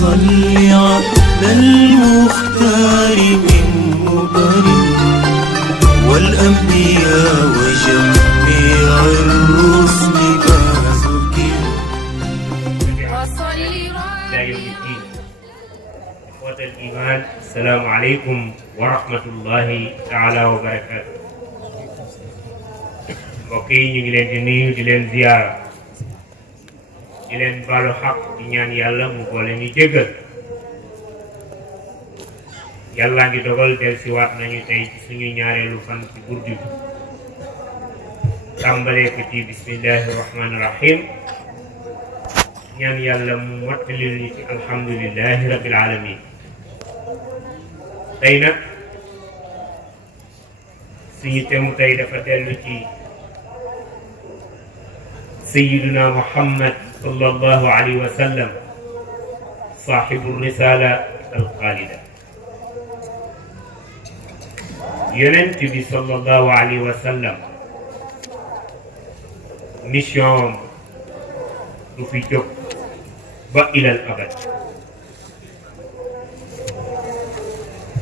صل على المختار من مبر والأنبياء وجميع الرسل ما ذكر إلى يوم الدين. إخوة الإيمان، السلام عليكم ورحمة الله تعالى وبركاته. mbokk yi ñu ngi leen di nuyu di leen ziyaara di leen baalu xaq di ñaan yàlla mu boole ñu jéggal. yàlla ngi dogal del si waat nañu tey ci suñu ñaareelu fan ci guddi bi tàmbalee ko ci bismillahi rahmaani rahim ñaan yàlla mu mottalil ñu ci alhamdulillahi rabbil alamin. tey nag suñu temu tey dafa dellu ci sayyiduna muhammad sallallahu alayhi wa sallam saaxibu risala alxaalida. yonent bi sallallahu alayhi wa sallam mission du fi jóg ba ilal abad.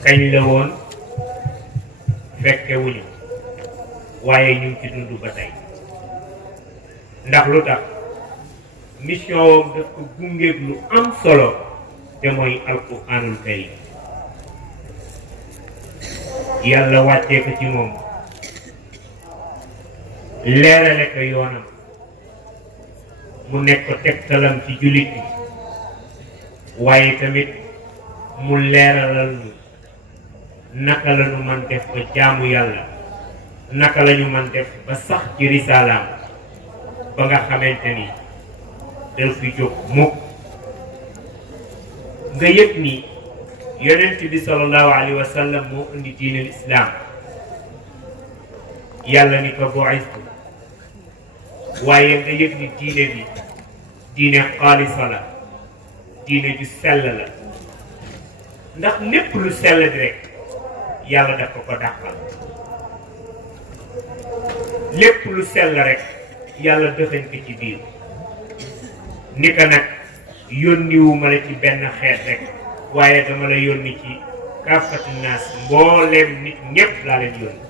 kañ la woon fekke wuñu waaye ñu ngi ci dund ba tey. ndax lu tax mission woom daf ko gungeeg lu am solo te mooy alquranul karim. yàlla wàccee ko ci moom leerale ko yoonam mu nekk ko tegtalam ci jullit bi waaye tamit mu leeralal ñu naka la ñu man def ba jaamu yàlla, naka la ñu man def ba sax ci risalaam ba nga xamante ni del fi jóg mukk. nga yëg ni yonent bi sallallahu alayhi wa sallam moo indi diinul islaam. yàlla ni ko bu'istu, waaye nga yëg ni diine bi diine xaalisa la, diine ju sell la. ndax lépp lu sell di rek yàlla daf ko dàqal. lépp lu sell rek yàlla dëxañ ko ci biir. ni ko nag yónniwu ma la ci benn xeet rek waaye dama la yónni ci kaafatu naas, mbooleem nit ñépp laa leen yónni.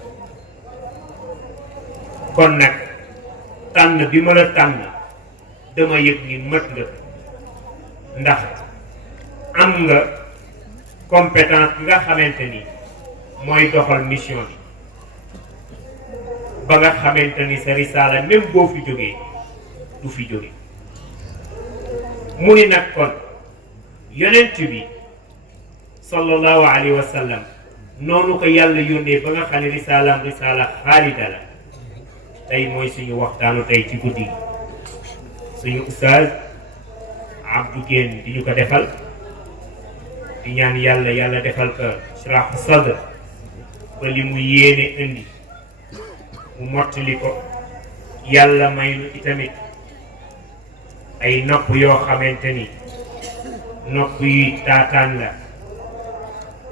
kon nag tànn bi ma la tànn dama yëg ni mët nga, ndax am nga compétence bi nga xamante ni mooy doxal mission bi ba nga xamante ni sa risaala même boo fi jógee du fi jóge. mu ni nag kon yonent bi sallallahu alayhi wa sallam noonu ko yàlla yónnee ba nga xam ne risaalaam risaala xaalida la. tey mooy suñu waxtaanu tey ci guddi gi suñu ustaaz Abdou Guène di ñu ko defal, di ñaan yàlla yàlla defal ko shrah sadr ba li mu yéene indi mu mottali ko. yàlla may nu itamit ay nopp yoo xamante ni nopp yuy taataan la,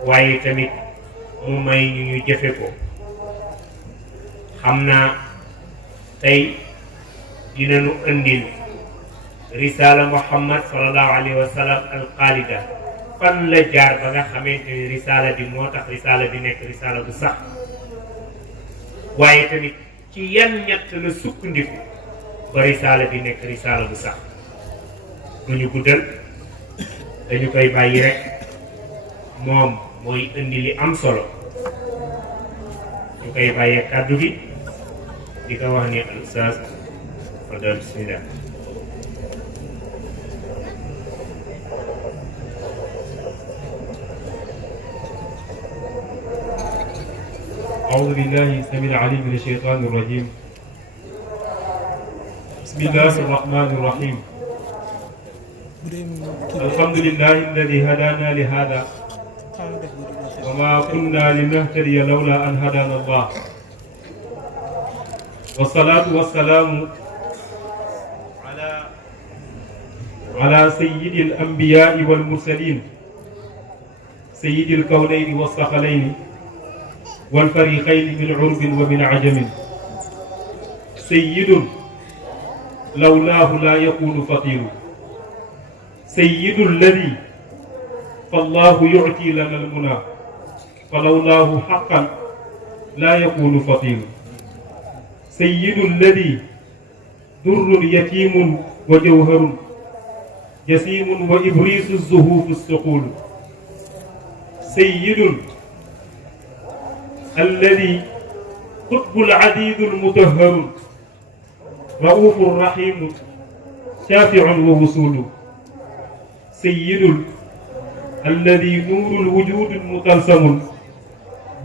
waaye tamit mu may ñu ñu jëfe ko. xam naa tey dinañu indil risala muhammad sallallahu alayhi wa sallam alxaalida, fan la jaar ba nga xamante ni risala bi moo tax risala bi nekk risala bu sax, waaye tamit ci yan ñett la sukkandiku ba risala bi nekk risala bu sax. duñu guddal, dañu koy bàyyi rek moom mooy indi li am solo. ñu koy bàyyee kàddu gi di ko wax ni al ustaaz fadal bismillah. أعوذ بالله السميع العليم من الشيطان الرجيم. بسم الله الرحمن الرحيم. الحمد لله الذي هدانا لهذا وما كنا لنهتدي لولا أن هدانا الله، والصلاة والسلام على سيد الأنبياء والمرسلين، سيد الكونين والثقلين والفريقين من عرب ومن عجم، سيد لولاه لا يكون فقير، سيد الذي فالله يعطي لنا المنى فلولاه حقا لا يكون فطير سيد الذي در يتيم وجوهر جسيم وإبريس الزهوف السقول سيد الذي قطب العديد المطهر رؤوف رحيم شافع ووصول سيد الذي نور الوجود مطلسم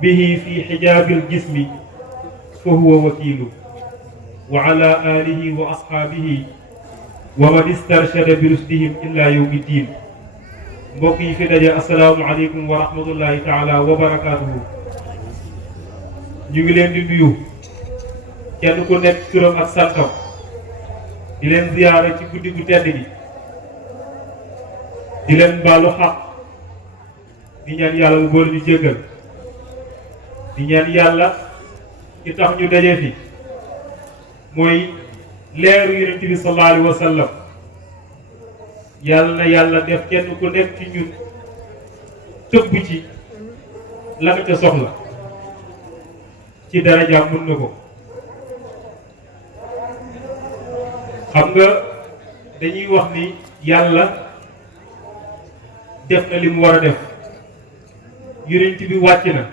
به في حجاب الجسم فهو وكيل وعلى آله وأصحابه ومن استرشد برشدهم إلا يوم الدين mbokk fi daje assalaamu aleykum wa rahmatullahi taala wa barakaatuhu ñu ngi leen di nuyu kenn ku nekk turam ak santam di leen ziyaara ci guddi gu tedd gi di leen baalu xaq di ñaan yàlla mu boole ñu jéggal di ñaan yàlla ci tax ñu daje fi mooy leeru yonent bi sallallahu alayhi wa sallam yàlla na yàlla def kenn ku nekk ci ñun tëbb ci la nga ca soxla ci darajaam mën na ko xam nga dañuy wax ni yàlla def na li mu war a def yonent bi wàcc na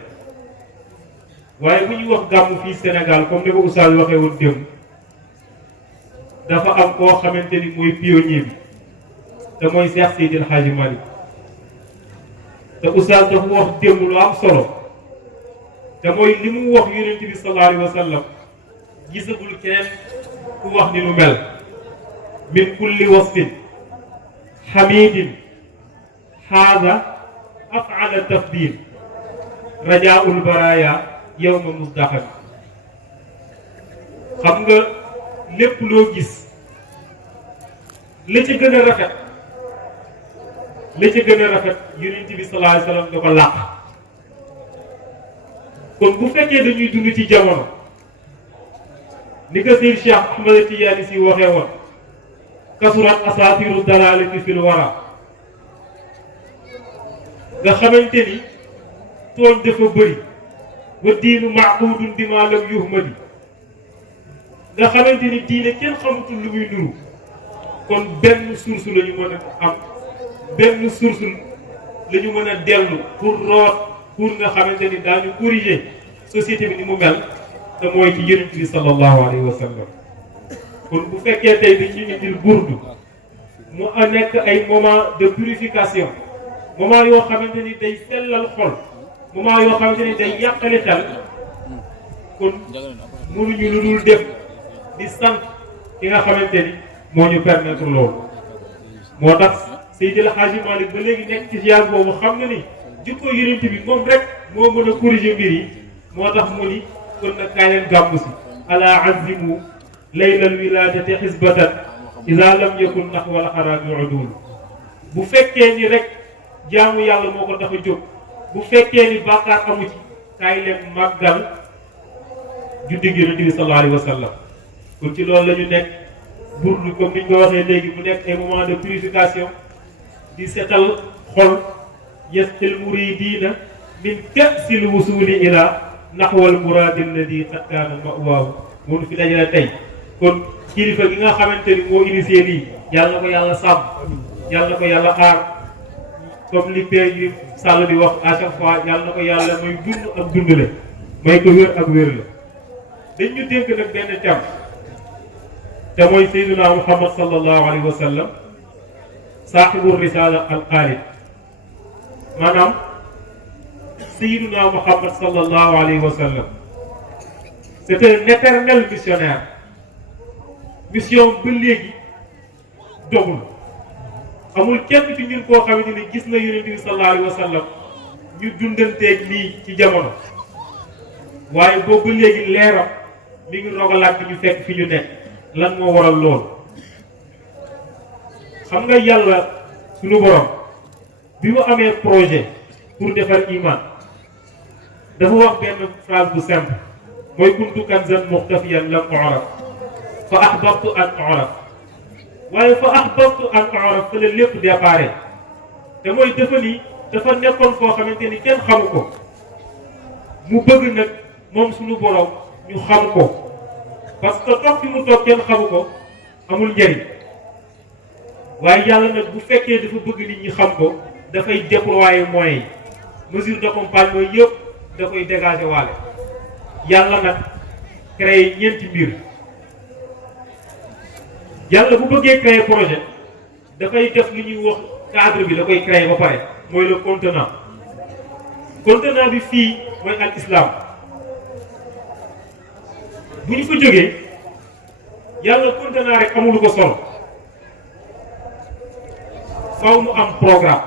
waaye bu ñuy wax gàmmu fii Sénégal comme ni ko Oustaz waxee woon démb dafa am koo xamante ni mooy pionnier bi te mooy Cheikh Seydil Hadji Malick te Oustaz dafa wax démb lu am solo te mooy li mu wax yonent bi sallallahu alayhi wa sallam gisagul keneen ku wax ni lu mel min kulli wasfin xamidin haada afala tafdil rajaul baraya yawma musdaxam xam nga lépp loo gis la ca gën a rafet yonent bi sallallahu alayhi wa sallam da ko làq kon bu fekkee dañuy dund ci jamono ni ko Seydi Cheikh Ahmad Tidiane Sy waxee woon kasurat asaatiru dalalati fil wara nga xamante ni tooñ dafa bëri wa diinu maabudun bi ma lam yuhmadi nga xamante ni diine kenn xamutul lu muy nuru kon benn source la ñu mën a am benn source la ñu mën a dellu pour root pour nga xamante ni daañu corriger société bi ni mu mel te mooy ci yonent bi sallallahu alayhi wa sallam kon bu fekkee tey dañuy indil burdu mu a nekk ay moment de purification moment yoo xamante ni day sellal xol moment yoo xamante ni day yàqali xel kon mënuñu lu dul def di sant ki nga xamante ni moo ñu permettre loolu moo tax Seydil Hadji Malick ba léegi nekk ci ziar boobu xam na ni jikko yonent bi moom rek moo mën a corriger mbir yi moo tax mu ni kon nag kaay leen gàmmu si ala azimu laylal wiladati xisbatan ida lam yakun nax wala xaraami udul bu fekkee ni rek jaamu yàlla moo ko tax a jóg bu fekkee ni bàkkaar amu ci kaay leen màggal juddi gi yonent bi sallallahu alayhi wa sallam kon ci loolu la ñu nekk burdu comme ni ñu ko waxee léegi mu nekk ay moment de purification di setal xol yasqil muridina min kasil wusuli ila naxwal muradi alladi qad kaana mawaahu moom fi dajale tey kon kilifa gi nga xamante ni moo initié lii yàlla na ko yàlla sàmm yàlla na ko yàlla aar comme li père yi Sall di wax à chaque fois yàlla na ko yàlla may dund ak dundale may ko wér ak wér la dañ ñu dénk nag benn thème te mooy Seydina Muhammad sallallahu alayhi wa sallam saaxibu risala al xaalid maanaam Seydina Muhammad sallallahu alayhi wa sallam c'est un éternel missionnaire mission ba léegi dogul amul kenn ci ñun koo xamante ni gis na yonent bi sallallahu alayhi wa sallam ñu dundanteeg lii ci jamono waaye boobu ba léegi leeram mi ngi rogalaat bi ñu fekk fi ñu nekk lan moo waral loolu xam nga yàlla suñu borom bi mu amee projet pour defar iman dafa wax benn phrase bu simple mooy kuntu kanzan muxtafiyan lam u'raf fa ahbabtu an u'raf waaye fa ahbabtu an u'raf fa la lépp déparé te mooy dafa ni dafa nekkoon foo xamante ni kenn xamu ko mu bëgg nag moom suñu borom ñu xam ko parce que toog fi mu toog kenn xamu ko amul njëriñ waaye yàlla nag bu fekkee dafa bëgg nit ñi xam ko dafay déployer moyens yi mesure d'accompagnement yëpp da koy dégager waale yàlla nag créer ñeenti mbir yàlla bu bëggee créer projet dafay def lu ñuy wax cadre bi da koy créer ba pare mooy le contenant bi fii mooy al islam bu ñu fa jógee yàlla contenant rek amul ko solo faw mu am programme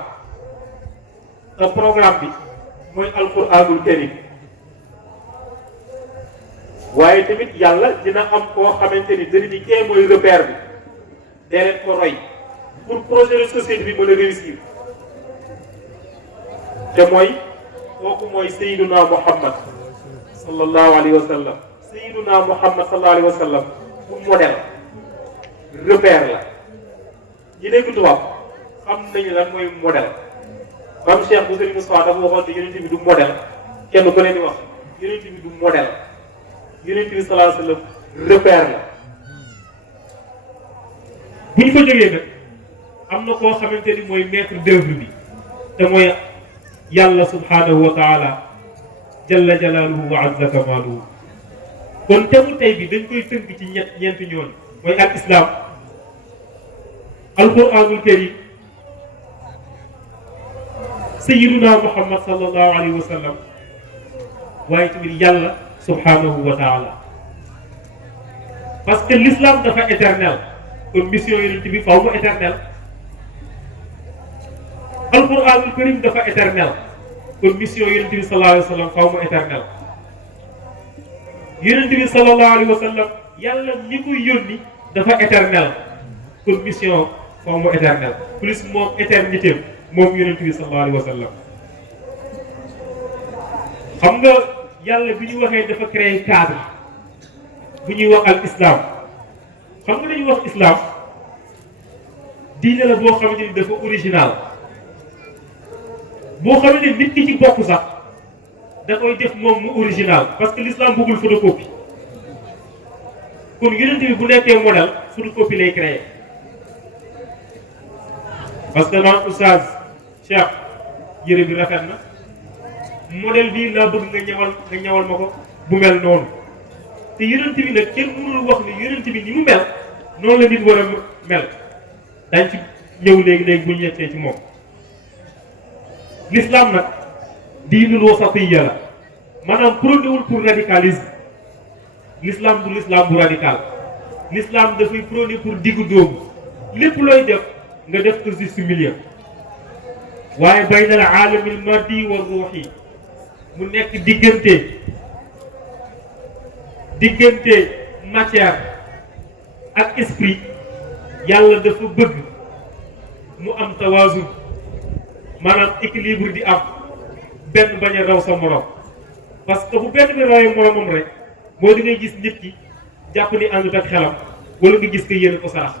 te programme bi mooy alquranul karim waaye tamit yàlla dina am koo xamante ni dëri ni kee mooy repère bi dee leen ko roy pour projet de société bi mën a réussir te mooy kooku mooy Seydina Muhammad sallallahu alayhi wa sallam Seydina Muhammad sallallahu alayhi wa sallam pour modèle repère la ñi dégg tubaab xam nañu lan mooy modèle Mame Cheikh bu Serigne Moustapha dafa waxoon te yonent bi du modèle kenn ku leen di wax yonent bi du modèle yonent bi sallallahu alayhi wa sallam repère la bu ñu fa jógee nag am na koo xamante ni mooy maître d'œuvre bi te mooy yàlla subhanahu wa taala jalla jalaaluhu wa azza kamaaluhu kon temu tey bi dañ koy tënk ci ñeenti ñoon mooy al islam alquranul karim sayyiduna muhammad sallallahu alayhi wa sallam waaye tamit yàlla subhanahu wa taala parce que l'islam dafa éternel kon mission yonent bi faw mu éternel alquranul karim dafa éternel kon mission yonent bi sallallahu alayhi wa sallam faw mu éternel yonent bi sallallahu alayhi wa sallam yàlla ñi koy yónni dafa éternel kon mission faw mu éternel plus moom éternité moom yonent bi sallallahu alayhi wa sallam xam nga yàlla bi ñu waxee dafa créer cadre bu ñuy wax al islam xam nga dañuy wax islam diine la boo xamante ni dafa original boo xamante ni nit ki ci bokk sax da koy def moom mu original parce que l'islam bëggul photocopie kon yonent bi bu nekkee modèle photocopie lay créer parce que man oustaz Cheikh yére bi rafet na modèle bii laa bëgg nga ñawal ma ko bu mel noonu te yonent bi nag kenn mënul wax ni yonent bi ni mu mel noonu la nit war a mel dañ ci ñëw léegi bu ñu yegsee ci moom l'islam nag diinul wasatiyya la maanaam prônéwul pour radicalisme l'islam du l'islam bu radical l'islam dafay prôné pour diggu dóomu lépp looy def nga def ko juste milieu waaye bayna al aalamil maddi wa ruuhi mu nekk diggante matière ak esprit yàlla dafa bëgg mu am tawazun maanaam équilibre di am benn bañ a raw sa morom parce que bu benn bi rawee moromam rek moo di ngay gis nit ki jàpp ni àndut ak xelam wala nga gis ko yéene ko sarax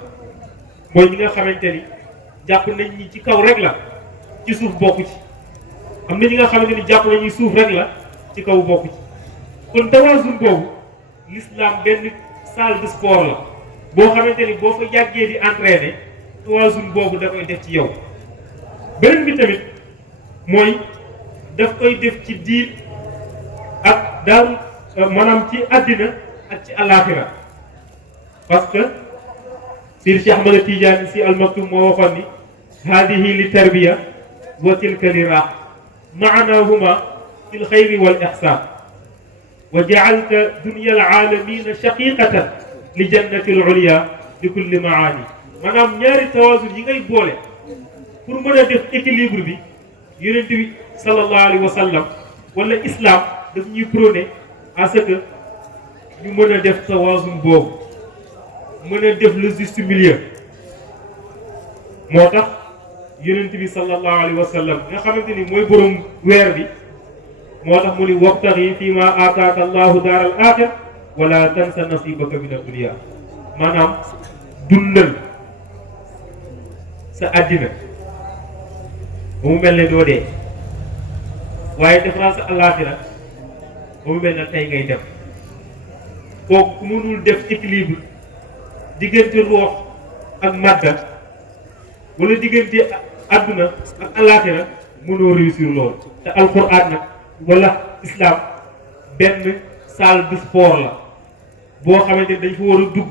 mooy ñi nga xamante ni jàpp nañ ni ci kaw rek la ci suuf bokku ci am na ñi nga xamante ni jàpp nañu suuf rek la ci kaw bokku ci kon tawazun boobu l'islam benn salle de sport la boo xamante ni boo fa yàggee di entraîner tawazun boobu da koy def ci yow beneen bi tamit mooy daf koy def ci diin ak daaru maanaam ci àddina ak ci alaaxira parce que Seydi Cheikh Ahmad Tidiane Sy Al Maktoum moo waxoon ni haadihi li tarbiya wa tilka li raax maanaahuma fi lxayri wal ixsaan wa jacalta dunya alaalamina shaqiqatan li jannati alulya li kulli maani maanaam ñaari tawaasun yi ngay boole pour mën a def équilibre bi yonent bi sallallahu alayhi wa sallam wala islam daf ñuy prôné à ce que ñu mën a def tawaasun boobu mën a def le juste milieu moo tax yonent bi sallallahu alayhi wa sallam nga xamante ni mooy borom weer bi moo tax mu ni wabtaxi fi ma aataaka allahu daar al axir wala tansa nasibaka min ad-dunya maanaam dundal sa àddina ba mu mel ne doo dee waaye defaral sa àllaaxira ba mu mel ne tey ngay dem kooku ku mënul def équilibre diggante ruux ak madda wala diggante àdduna ak àllaaxira mënoo réussir loolu te alquran nag wala islam benn salle de sport la boo xamante ni dañ fa war a dugg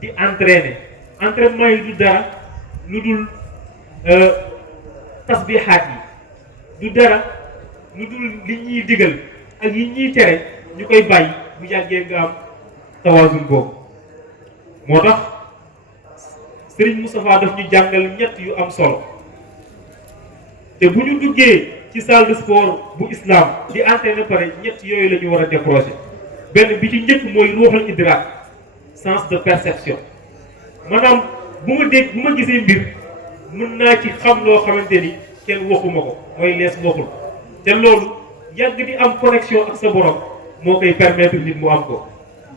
di entraîner entraînement yi du dara lu dul tasbihaat yi du dara lu dul li ñuy digal ak yi ñuy tere ñu koy bàyyi bu yàggee nga am tawaasun boobu moo tax Serigne Moustapha daf ñu jàngal ñett yu am solo te bu ñu duggee ci salle de sport bu islam di entraîner pare ñett yooyu la ñu war a décrocher benn bi ci njëkk mooy ruuxul idrak sens de perception maanaam bu ma gisee mbir mën naa ci xam loo xamante ni kenn waxuma ko mooy lees waxul te loolu yàgg di am connexion ak sa borom moo koy permettre nit mu am ko.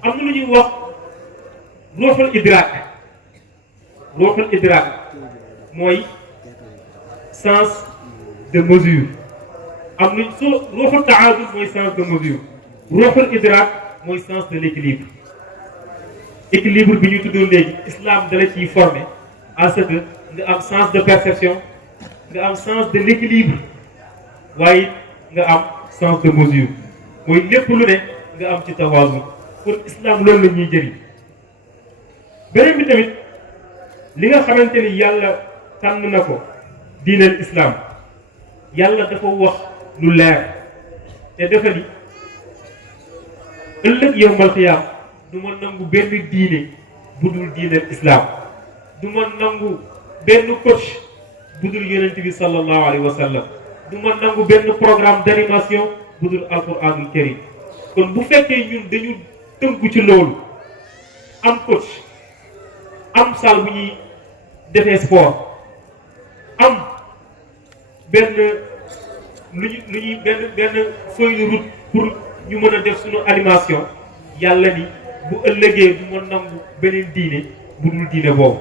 am na lu ñuy wax ruuxul idrak mooy sens de mesure am nañ soo ruuxul taadul mooy sens de mesure ruuxul idrak mooy sens de l'équilibre équilibre bi ñu tuddoon léegi islam dala ciy formé à ce que nga am sens de perception nga am sens de l'équilibre waaye nga am sens de mesure mooy lépp lu ne nga am ci tawaazu kon islam loolu la ñuy jëriñ beneen bi tamit li nga xamante ni yàlla tànn na ko diineel islam yàlla dafa wax lu leer te dafa ni ëllëg yawmal xiyaam du ma nangu benn diine bu dul diineel islam du ma nangu benn coach bu dul yonent bi sallallahu alayhi wa sallam du ma nangu benn programme d'animation bu dul alquranul karim kon bu fekkee ñun dañu tënku ci loolu am coach am salle bu ñuy defee sport am benn lu ñuy benn feuille de route pour ñu mën a def suñu animation yàlla ni bu ëllëgee du ma nangu beneen diine bu dul diine boobu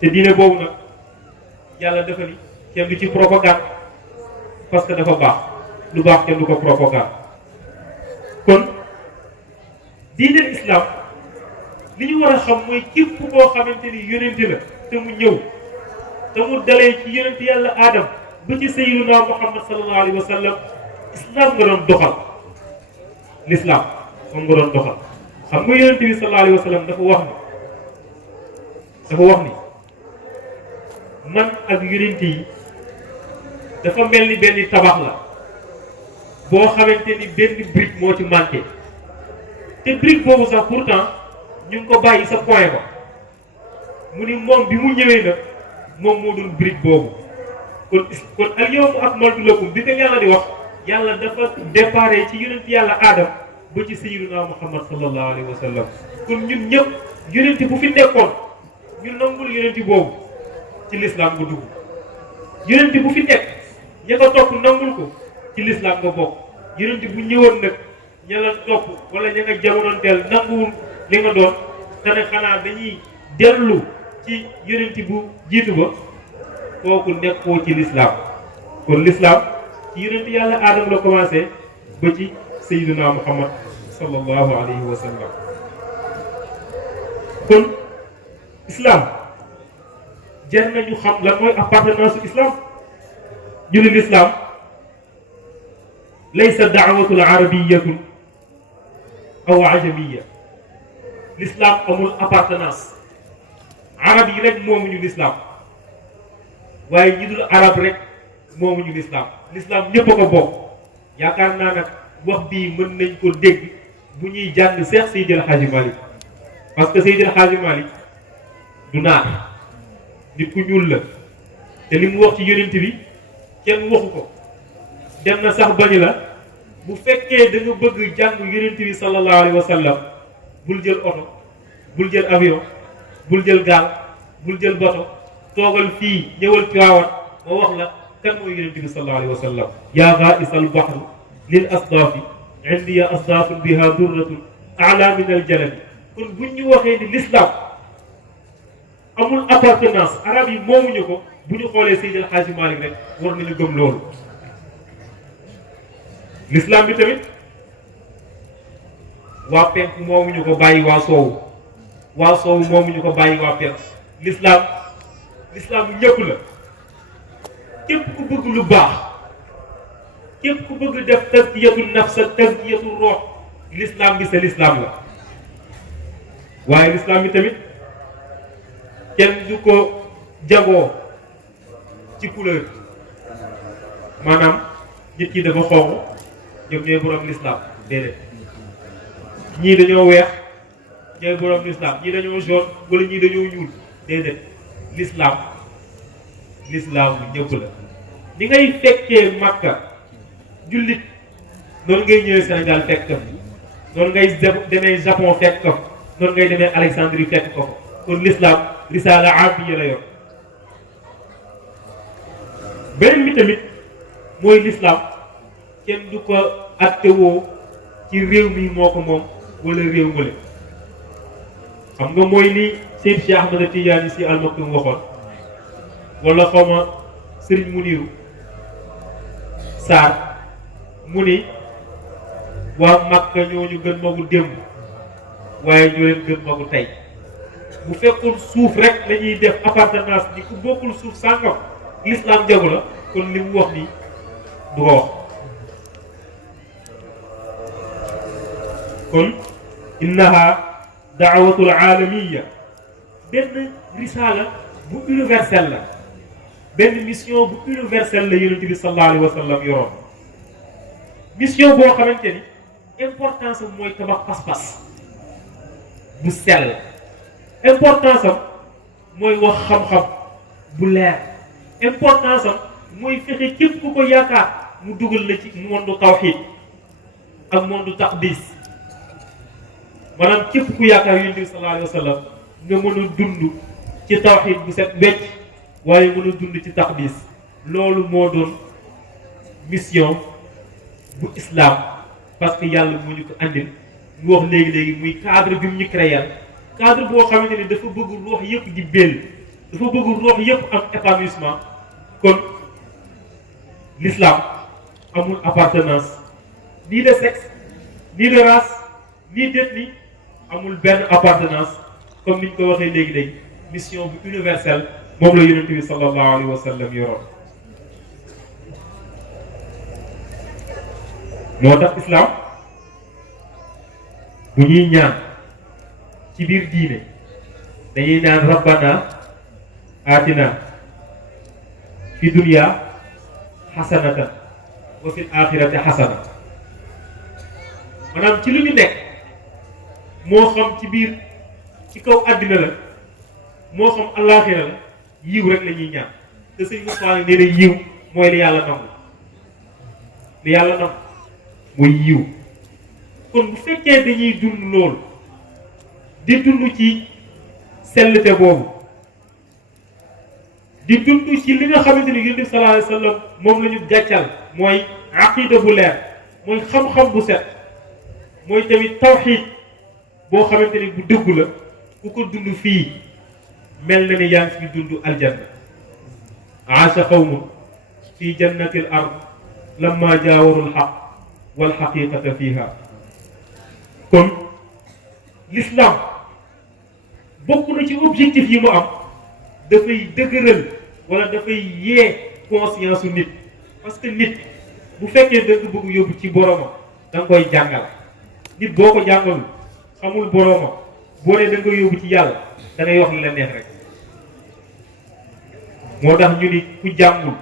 te diine boobu nag yàlla dafa ni kenn du ci propagande parce que dafa baax lu baax kenn du ko propagande kon diine islam li ñu war a xam mooy képp koo xamante ni yonent la te mu ñëw te mu dalee ci yonent yàlla aadam ba ci sayyiduna muhammad sallallahu alayhi wa sallam islam nga doon doxal l'islam moom nga doon doxal xam nga yonent bi sallallahu alayhi wa sallam dafa wax ni man ak yonent yi dafa mel ni benn tabax la boo xamante ni benn brique moo ci manqué te brique boobu sax pourtant ñu ngi ko bàyyi sa point ba mu ni moom bi mu ñëwee nag moom moo doon brique boobu kon al yawma akmaltu lakum bi ko yàlla di wax yàlla dafa déparé ci yonent yàlla aadam ba ci sayyiduna muhammad sallallahu alayhi wa sallam kon ñun ñëpp yonent bu fi nekkoon ñu nangul yonent boobu ci l'islam nga dugg yonent bu fi nekk ña ko topp nangul ko ci l'islam nga bokk yonent bu ñëwoon nag ña la topp wala ña nga jamonoonteel nanguwul li nga doon te ne xanaa dañuy dellu ci yonent bu jiitu ba kooku nekkoo ci l'islam kon l'islam ci yonent yàlla aadama la commencé ba ci sayyiduna muhammad sallallahu alayhi wa sallam kon islam jar nañu xam lan mooy appartenance u islam ñu ne l'islam laysa da'watun arabiyyatun aw ajamiyya l'islam amul appartenance arab yi rek moomuñu l'islam waaye ñi dul arab rek moomuñu l'islam l'islam ñëpp a ko bokk yaakaar naa nag wax bii mën nañ ko dégg bu ñuy jàng Seex Seydi El Hadji Malick parce que Seydi El Hadji Malick du naar nit ku ñuul la te li mu wax ci yonent bi kenn waxu ko dem na sax bañu la bu fekkee da nga bëgg jàng yonent bi sallallahu alayhi wa sallam bul jël oto bul jël avion bul jël gaal bul jël bato toogal fii ñëwal Tiwaawan ma wax la kan mooy yonent bi sallallahu alayhi wa sallam yaa ghaa'isal bahri lil asdaafi indiya asdaafun biha durratun a'la min al jalali kon buñ ñu waxee ni l'islam amul appartenance arab yi moomuñu ko bu ñu xoolee Seydi El Hadji Malick rek war nañu gëm loolu. l'islam bi tamit waa penk moomuñu ko bàyyi waa soowu moomuñu ko bàyyi waa penk. l'islam ñëpp la. képp ku bëgg lu baax képp ku bëgg def tazkiyatu nafs tazkiyatu ruux l'islam bi sa l'islam la. waaye l'islam bi tamit kenn du ko jagoo ci couleur maanaam nit ki dafa xonq ñoom ñooy borom l'islam déedéet ñii dañoo weex ñooy borom l'islam ñii dañoo jaune wala ñii dañoo ñuul déedéet l'islam bu ñëpp la. ni ngay fekkee Makka jullit noonu ngay ñëwee Sénégal fekk ko noonu ngay demee Japon fekk ko noonu ngay demee Alexandrie fekk ko kon l'islam risaala aafiya la yor. beneen bi tamit mooy l'islam kenn du ko attewoo ci réew mi moo ko moom wala réew ngale. xam nga mooy li Seyd Cheikh Ahmad Tidiane Sy Al Maktoum waxoon wala xawma Serigne Muniru Sarr mu ni waa Makka ñooñu gën magu démb waaye ñoo leen gën magu tey. bu fekkoon suuf rek lañuy def appartenance ni ku bokkul suuf sàngam l'islam jagu la kon li mu wax nii du ko wax. kon innaha daawatul aalamiya benn risaala bu universelle la benn mission bu universelle la yonent bi sallallahu alayhi wa sallam yoroon. mission boo xamante ni importance am mooy tabax pas-pas bu sell. importance am mooy wax xam-xam bu leer. importance am mooy fexe képp ku ko yaakaar mu dugal la ci monde tawhid ak monde taqdis. maanaam képp ku yaakaar yonent bi sallallahu alayhi wa sallam nga mën a dund ci tawhid bu set becc waaye mën a dund ci taqdis. loolu moo doon mission bu islam parce que yàlla moo ñu ko andil mu wax léegi muy cadre bi mu ñu créé cadre boo xamante ni dafa bëgg ruux yëpp di béll dafa bëgg ruux yëpp am épanouissement. kon l'islam amul appartenance ni de sexe ni de race ni d'ethnie amul benn appartenance comme niñ ko waxee léegi mission bu universelle moom la yonent bi sallallahu alayhi wa sallam yoroon. moo tax islam bu ñuy ñaan ci biir diine dañuy naan rabbana atina fi dunya xasanatan wa fil axirati xasana. maanaam ci lu ñu nekk moo xam ci biir ci kaw àddina la moo xam àllaaxira la yiw rek la ñuy ñaan te sëñ Moussa nee na yiw mooy li yàlla nangu mooy yiw. kon bu fekkee dañuy dund loolu di dund ci sellte boobu di dund ci li nga xamante ni Yonent bi sallallahu alayhi wa sallam moom la ñu gàccal mooy aqida bu leer mooy xam-xam bu set mooy tamit tawxiid boo xamante ni bu dëggu la ku ko dund fii mel na ni yaa ngi fi dund aljanna. aasha qawmun fi jannati al ard lamma jaawaru al xaq wal xaqiqata fiha. kon l'islam bokk na ci objectif yi mu am dafay dëgëral wala dafay yee conscience su nit parce que nit bu fekkee da nga bëgg yóbbu ci boromam da nga koy jàngal. nit boo ko jàngalu xamul boromam boo nee da nga yóbbu ci yàlla da ngay wax li la neex rek. moo tax ñu ni ku jàngul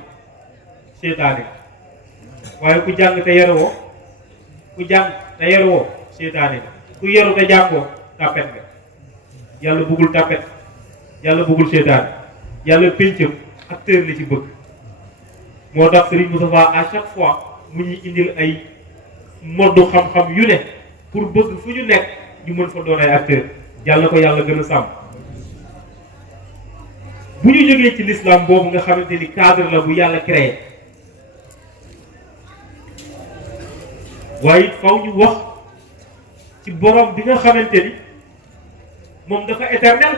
seetaane waaye ku jàng te yarewoo ku jàng te yarewoo seetaane ku yaru te jàngoo tàppet nga. yàlla bëggul tàppet yàlla bëggul seetaane yàlla péncam acteur la ci bëgg. moo tax Serigne Moustapha à chaque fois mu ñuy indil ay moddu xam-xam yu ne pour bëgg fu ñu nekk ñu mën fa doon ay acteur. yàlla ko yàlla gën a sàmm. bu ñu jógee ci l'islam boobu nga xamante ni cadre la bu yàlla créé waaye it faw ñu wax ci borom bi nga xamante ni moom dafa éternel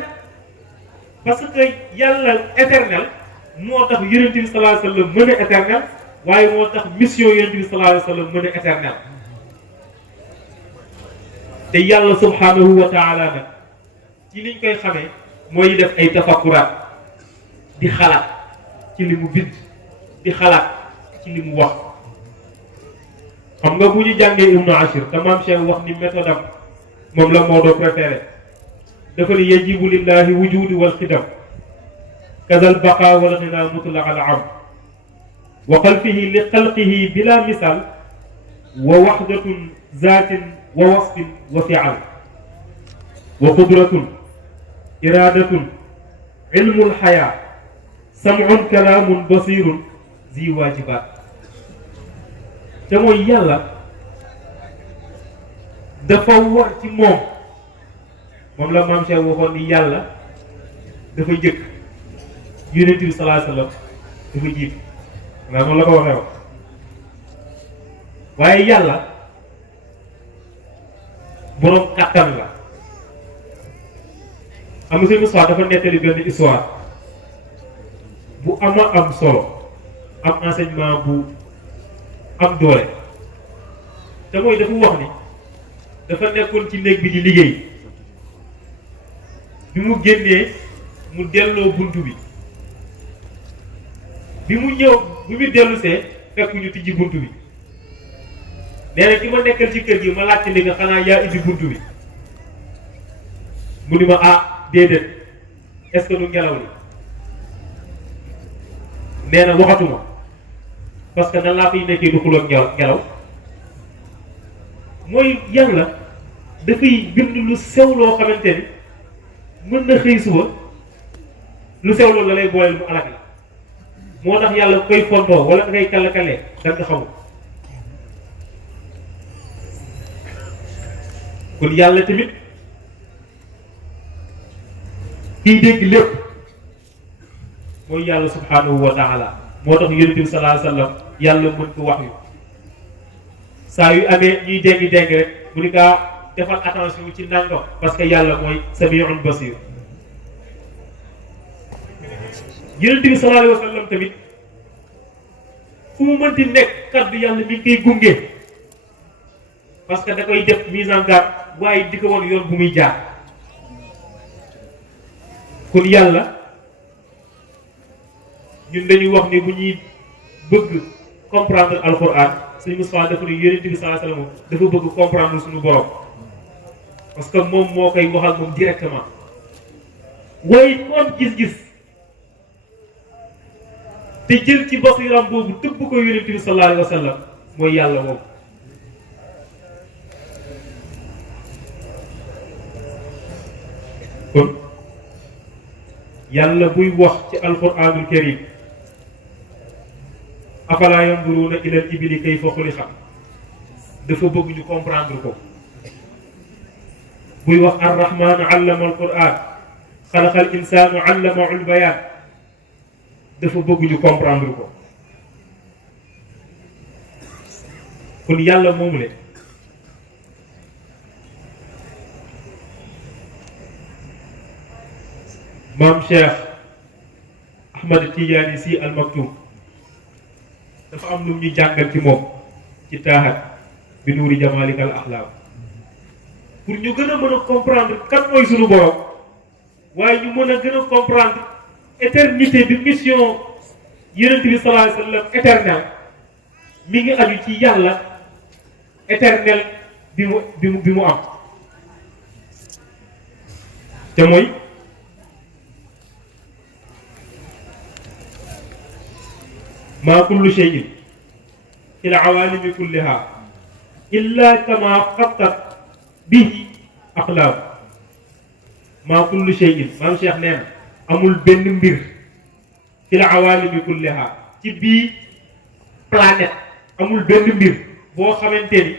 parce que yàlla éternel moo tax yonent bi sallallahu alayhi wa sallam mën a éternel waaye moo tax mission yonent bi sallallahu alayhi wa sallam mën a éternel te yàlla subhanahu wa taala nag ci niñ koy xamee mooy def ay tafakkuraat di xalaat ci li mu bind di xalaat ci li mu wax xam nga bu ñu jàngee Ibnu Ashir te maam Cheikh wax ni méthode am moom la Maodo préféré dafa ni yajibu lillahi wujudi wal xidam kadal baqa wal xina mutlaq al am wa xalfihi li xalqihi bila misal wa waxdatun zaatin wa wasfin wa fial wa qudratun iradatun ilmul xayaa sam'un kalaamun basirun zi waajibaat te mooy yàlla dafa war ci moom la maam Cheikh waxoon ni yàlla dafa jëkk yonent bi sallallahu alayhi wa sallam dafa jiitu nga noonu la ko waxee wax waaye yàlla boroom kàttan la am nga seen histoire dafa nettali benn histoire bu am solo am enseignement bu am doole te mooy dafa wax ni dafa nekkoon ci néeg bi di liggéey bi mu génnee mu delloo bunt bi mu ñëw bi mu dellu see fekk ñu tijji bunt bi nee na ki ma nekkal ci kër gi ma laajte ni nga xanaa yaa indi bunt bi mu ni ma déedéet est-ce que du ngelaw li nee na waxatuma parce que nan laa fiy nekkee du xuloog ngelaw mooy yàlla dafay bind lu sew loo xamante ni mën na xëy suba lu sew loolu la lay booleel mu alak la moo tax yàlla koy fontoo wala nga koy kallakalee da nga xamul kon yàlla tamit kiy dégg lépp mooy yàlla subhanahu wa taala moo tax yonent bi sallallahu alayhi wa sallam yàlla mën ko wax yu saa yu amee ñuy déngi rek mu ni kaa defal attention ci nangam parce que yàlla mooy samiun basir yonent bi sallallahu alayhi wa sallam tamit fu mu mënti nekk kaddu yàlla mi ngi koy gunge parce que da koy def mise en garde waaye di ko woon yoon bu muy jaar kon yàlla ñun dañuy wax ni bu ñuy bëgg comprendre alquran sëñ Moustapha dafa ne yonent bi sallallahu alayhi wa sallam dafa bëgg comprendre suñu borom parce que moom moo koy waxal moom directement waaye ku am gis-gis te jël ci basiram boobu tëbb ko yonent bi sallallahu alayhi wa sallam mooy yàlla moom kon yàlla buy wax ci alquranul karim afala yanzuruna ila al ibili kayfa xuliqat dafa bëgg ñu comprendre ko buy wax arrahmanu allama alquran xalaqa al insanu allamahu al bayan dafa bëgg ñu comprendre ko kon yàlla moomu le maam Cheikh Ahmad Tidiane Sy Al Maktoum dafa am lu ñu jàngal ci moom ci taahat bi nuuri jamalikal axlaam pour ñu gën a mën a comprendre kan mooy suñu borom waaye ñu mën a gën a comprendre éternité bi mission yonent bi sallallahu alayhi wa sallam éternel mi ngi aju ci yàlla éternel bi mu am te mooy maa kullu shay'in fil awaalimi kulliha illa kama xattat bihi aqlaam maa kullu shay'in maam Cheikh nee na amul benn mbir fil awaalimi kulliha ci bii planète amul benn mbir boo xamante ni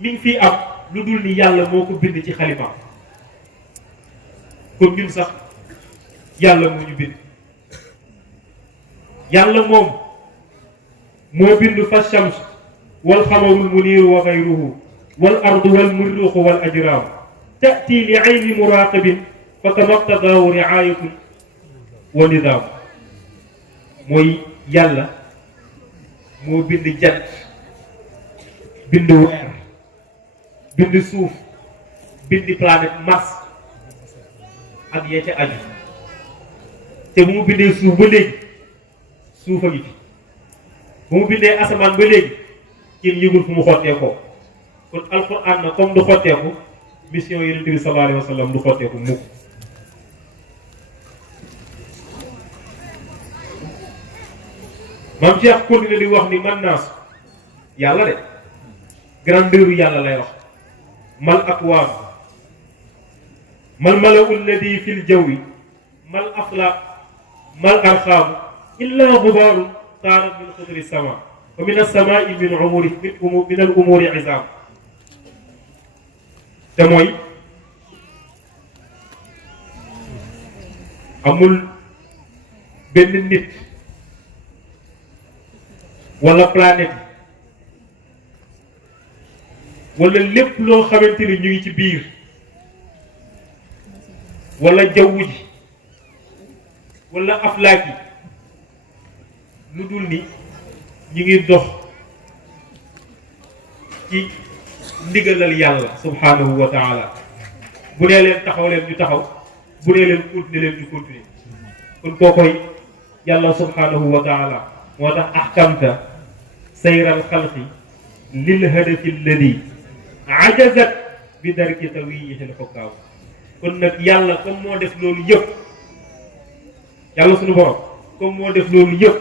mi ngi fii am lu dul ni yàlla moo ko bind ci xalimaam kon ñun sax yàlla moo ñu bind yàlla moom moo bind fa shams wal xamarul muniir wa gayruhu wal ardu wal murruxu wal ajraam tati li ayni muraqibin fa kamaqtadaahu riayatun wa nidaam mooy yàlla moo bind jant bind weer bind suuf bind planète Mars ak yee ca aju te bu mu bindee suuf ba léegi suuf a ngi fi bu mu bindee asamaan ba léegi kenn yëgul fu mu xotteekoo kon alquran na comme du xotteeku mission yonent bi sallallahu alayhi wa sallam du xotteeku mukk maam Cheikh continué di wax ni man naasu yàlla de grandeur yàlla lay wax mal akwaam mal malaul ladi fil jawwi mal aflaq mal arxaamu illa gubaaru taarat min xudri sama wa min alsamai min umuri min al umuri izam te mooy amul benn nit wala planète wala lépp loo xamante ni ñu ngi ci biir wala jaww ji wala aflaak yi lu dul ni ñu ngi dox ci ndigalal yàlla subhanahu wa taala bu nee leen taxaw leen ñu taxaw bu nee leen continuer leen ñu continuer kon kookoy yàlla subhanahu wa taala moo tax ahkamta sayral xalqi lil hadafi alladi ajazat bi darki tawiyihi lxukkaaw kon nag yàlla comme moo def loolu yëpp yàlla suñu borom comme moo def loolu yëpp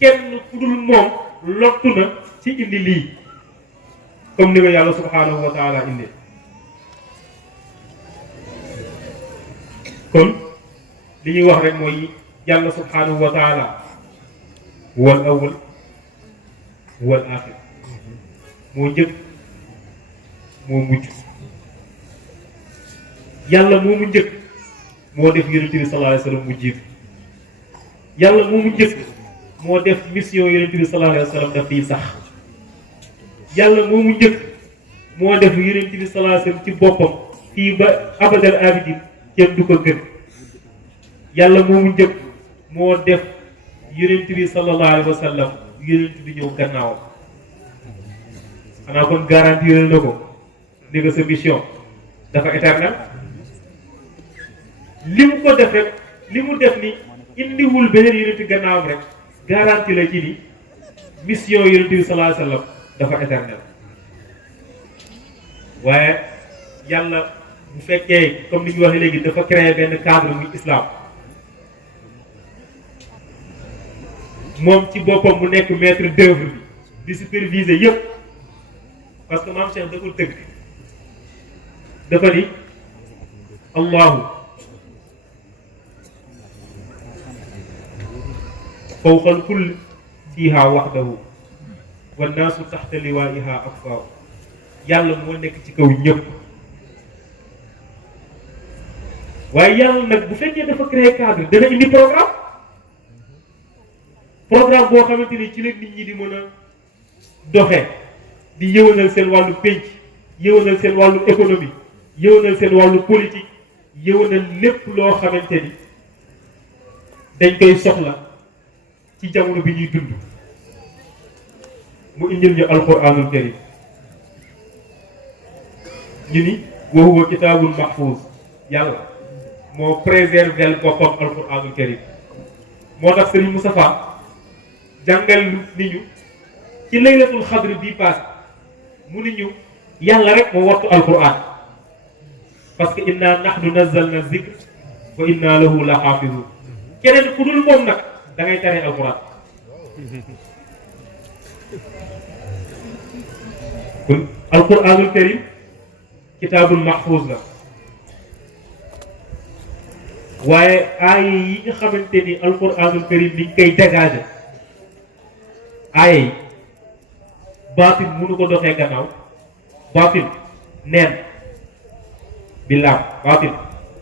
kenn ku dul moom lottu na ci indi lii comme ni ko yàlla subhanahu wa taala indi kon li ñuy wax rek mooy yàlla subhanahu wa taala huwa al awwal huwa al axir moo njëkk moo mujj yàlla moomu njëkk moo def yonent bi sallallahu alayhi wa sallam mu jiitu yàlla moomu njëkk moo def mission yonent bi sallallahu alayhi wa sallam daf fiy sax yàlla moomu njëkk moo def yonent bi sallallahu alayhi wa sallam ci boppam fii ba abadal abidin kenn du ko gën yàlla moomu njëkk moo def yonent bi sallallahu alayhi wa sallam yonent bi ñëw gannaawam xanaa kon garantir na ko ni nga sa mission dafa éternel li mu ko def rek li mu def ni indiwul beneen yonent gannaawam rek garanti la ci ni mission yonent bi sallallahu alayhi wa sallam dafa éternel waaye yàlla bu fekkee comme ni ñu waxee léegi dafa créer benn cadre muy islam moom ci boppam mu nekk maître d'œuvre bi di superviser yëpp parce que maam Cheikh da ko tëgg dafa ni allahu fawqal kull fiiha waxdahu wannaasu taxta liwaa'iha akfaaw yàlla moo nekk ci kaw ñëpp waaye yàlla nag bu fekkee dafa créer cadre dana indi programme boo xamante ni ci la nit ñi di mën a doxee di yëwanal seen wàllu pénc yëwanal seen wàllu économie yëwanal seen wàllu politique yëwanal lépp loo xamante ni dañ koy soxla ci jamono bi ñuy dund mu indil ñu alquranul karim ñu ni wa huwa kitaabul mahfuz yàlla moo préserver boppam alquranul karim moo tax Serigne Moustapha jàngal ni ñu ci laylatul xadr bii paase mu ni ñu yàlla rek moo wattu alquran parce que inna nahnu nazzalna zikr wa inna lahu la xaafizun keneen ku dul moom nag da ngay taree alquran kon alquranul karim kitaabul mahfuz la waaye aaya yi nga xamante ni alquranul karim liñ koy dégager aaya yi baatin mënu ko doxee gannaaw baatin neen billaam baatin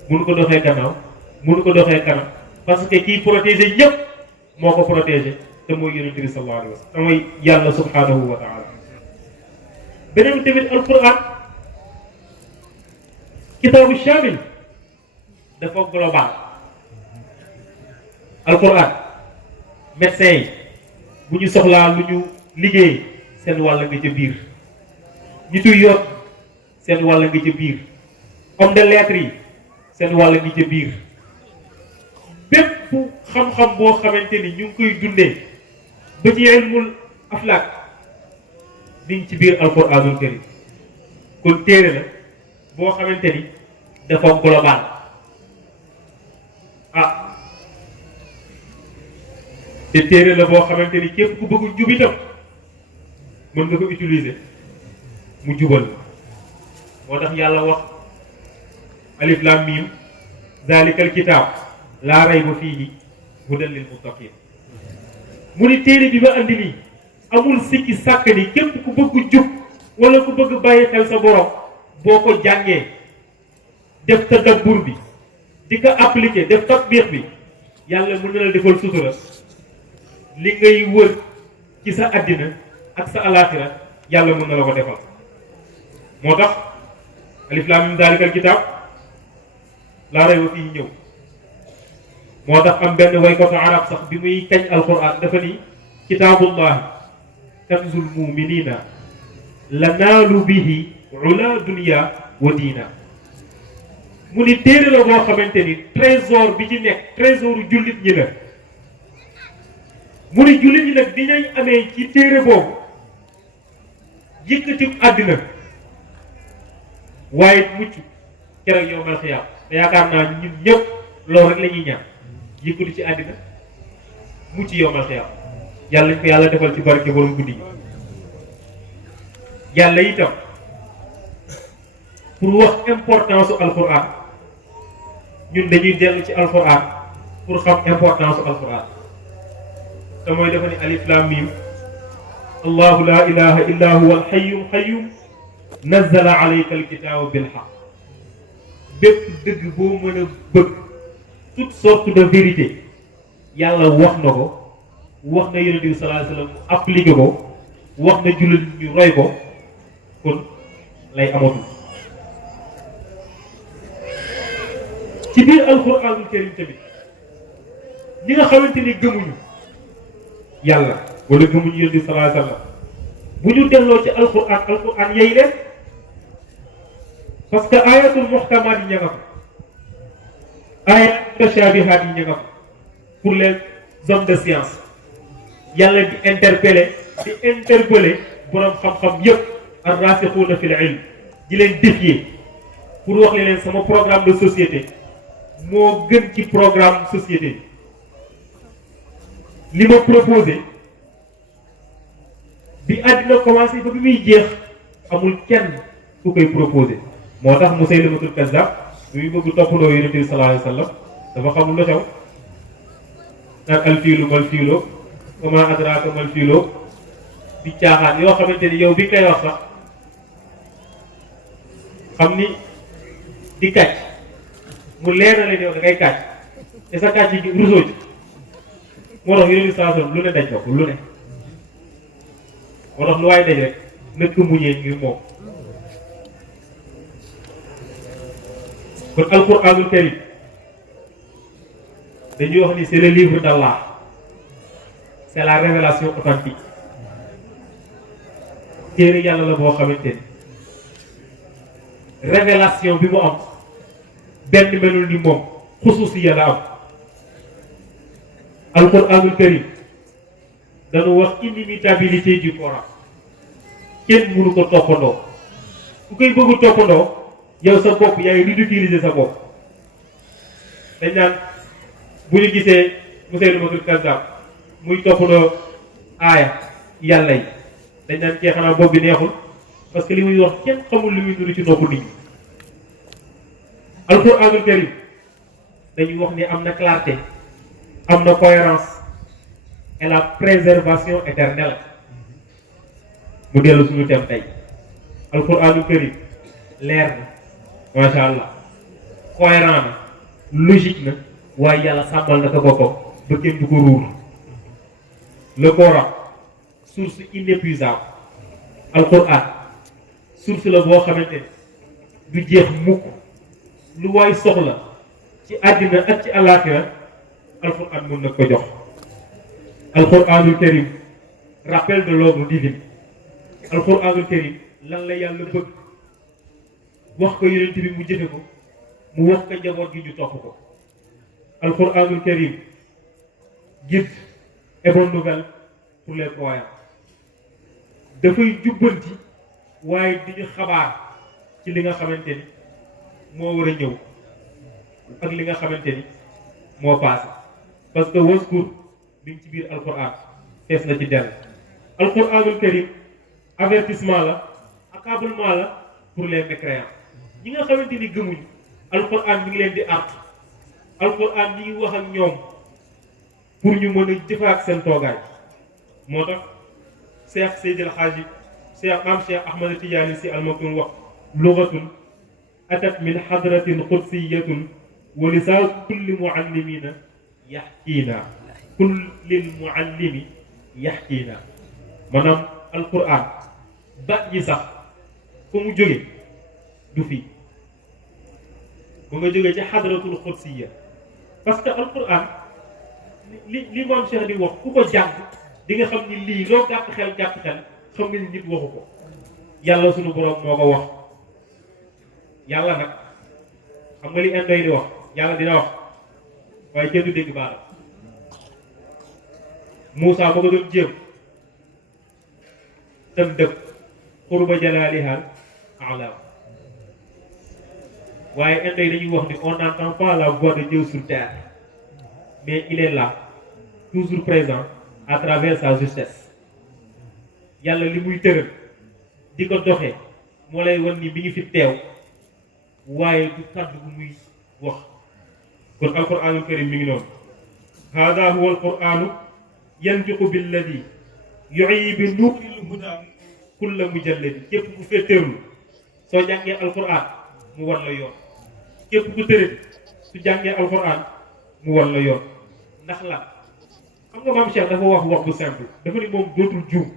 mënu ko doxee gannaaw mënu ko doxee kanam parce que kiy protéger ñëpp moo ko protéger te mooy yonent bi sallallahu alayhi wa sallam te mooy yàlla subhanahu wa taala beneen tamit alquran kitaabu shamil dafa global alquran médecins yi bu ñu soxlaa lu ñu liggéey seen wàll nga ca biir nitu yoot seen wàll nga ca biir homme de lettres yi seen wàll nga ca biir bépp xam-xam boo xamante ni ñu ngi koy dundee ba ci ilmul aflaak mi ngi ci biir alquranul karim kon téere la boo xamante ni dafa global te téere la boo xamante ni képp ku bëgg njub itam mën nga ko utiliser mu jubal moo tax yàlla wax alif lam mim zalikal kitaab laa rayba fiihi hudan lil muttaqin mu ni téere bi ma andi nii amul sikki sàkk ni képp ku bëgg jub wala ku bëgg bàyyi xel sa borom boo ko jàngee def tadabbur bi di ko appliquer def tatbiq bi yàlla mën na la defal sutura li ngay wër ci sa àddina ak sa alaaxira yàlla mën na la ko defal moo tax alif laam miim zaalikal kitaab laa rayba fiihi ñëw moo tax am benn waykatu arab sax bi muy kañ alquran dafa ni kitaabullahi kanzul muminina la naalu bihi ula dunya wa diina mu ni téere la boo xamante ni trésor bi ci nekk trésoru jullit ñi la mu ni jullit ñi nag dinañ amee ci téere boobu yëkkati àddina waaye mucc keroog yowmal xiyaam te yaakaar naa ñun ñëpp loolu rek la ñuy ñaan yëkkati ci àddina mucc yowmal xiyaam yàlla ñu ko yàlla defal ci barke borom guddi gi yàlla itam pour wax importance su alquran ñun dañuy dellu ci alquran pour xam importance su alquran te mooy dafa ni alif lam mim allahu la ilaha illa huwa alxayyul qayyum nazzala alayka alkitaba bilhaq bépp dëgg boo mën a bëgg toute sorte de vérité yàlla wax na ko wax na yonent bi sallallahu alayhi wa sallam mu appliqué ko wax na jullit ñu roy ko kon lay amatul ci biir alquranul karim tamit ñi nga xamante ni gëmuñu yàlla wala gëmuñu yonent bi sallallahu alayhi wa sallam bu ñu delloo ci alquran yey leen parce que ayatul muhkamaat yi ña nga fa ayatul mutashabihaat yi ña nga fa pour les hommes de science yàlla di interpeller borom xam-xam yëpp ar-raasixuuna fil ilm di leen défier pour wax leen sama programme de société moo gën ci programme société li ma proposé bi àddina commencé ba bi muy jeex amul kenn ku koy proposé moo tax Musaylamatul Kazzaab bi muy bëgg toppandoo Yonent bi sallallahu alayhi wa sallam dafa xamul lu xew naan alfiilu mal fiilo wa maa adraaka mal fiilo di caaxaan yoo xamante ni yow bi koy wax sax xam ni di kàcc mu leer na leen yow da ngay kàcc te sa kàcc yi rusoo ci moo tax Yonent bi sallallahu alayhi wa sallam lu ne daj ko lu ne moo tax lu waay daj rek nekk muñee ngir moom kon alquranul karim dañuy wax ni c'est le livre d'Allah c'est la révélation authentique téere yàlla la boo xamante ni révélation bi mu am benn melul ni moom xusuusi yàlla am alquranul karim dañu wax inimitabilité du Coran kenn mënu ko toppandoo ku koy bëggu toppandoo yow sa bopp yaay ridiculiser sa bopp dañ naan bu ñu gisee Musaylamatul Kazzaab muy toppandoo aaya yàlla yi dañ naan kee xanaa bopp bi neexul parce que li muy wax kenn xamul li muy nuru ci noppu nit ñi alquranul karim dañuy wax ni am na clarté am na cohérence et la préservation éternelle mu dellu suñu tem tey alquranul karim leer na macha allah cohérent na logique na waaye yàlla sàmmal na ko boppam ba kenn du ko ruur le Coran source inépuisable alquran source la boo xamante du jeex mukk lu waay soxla ci àddina ak ci àllaaxira alquran mën na ko jox alquranul karim rappel de l'ordre divin alquranul karim lan la yàlla bëgg wax ko yonent bi mu jëfe ko mu wax ko njaboot gi ñu topp ko alquranul karim guide et bonne nouvelle pour les croyants dafay jubbanti waaye di ñu xabaar ci li nga xamante ni moo war a ñëw ak li nga xamante ni moo passé parce que waskur mi ngi ci biir alquran fees na ci dell alquranul karim avertissement la accablement la pour les mécréants ñi nga xamante ni gëmuñu alquran mi ngi leen di artu alquran mi ngi wax ak ñoom pour ñu mën a jëfaat seen toogaay moo tax Cheikh Seydil Hadji Cheikh Maam Cheikh Ahmad Tidiane Sy Al Maktoum wax lugatun atat min hadratin qudsiyatun wa lisaan kulli muallimina yaxkiina kulli muallimi yaxkiina maanaam alquran baat yi sax fa mu jóge du fii ba nga jógee ci hadratul qudsiya parce que alquran li Maam Cheikh di wax ku ko jàng di nga xam ni lii loo gàtt xel xam nga ni nit waxu ko yàlla sunu borom moo ko wax yàlla nag xam nga li indo yi di wax yàlla dina wax waaye kenn du dégg baalam Moussa ba ko doon jéem tam dëkk xurba jalaalihal alaam waaye indo yi dañuy wax ni on n'entend pas la voix de Dieu sur terre mais il est là toujours présent à travers sa justesse yàlla li muy tëral di ko doxee moo lay wan ni mi ngi fi teew waaye du kàddu bu muy wax kon alquranul karim mi ngi noonu hada huwa alquranu yantiqu billadi yuyi bi nuuril huda kulla mujalladi képp ku féeteerlu soo jàngee alquran mu war la yoon képp ku tëral su jàngee alquran mu war la yoon ndax la xam nga Maam Cheikh dafa wax bu simple dafa ni moom dootul juum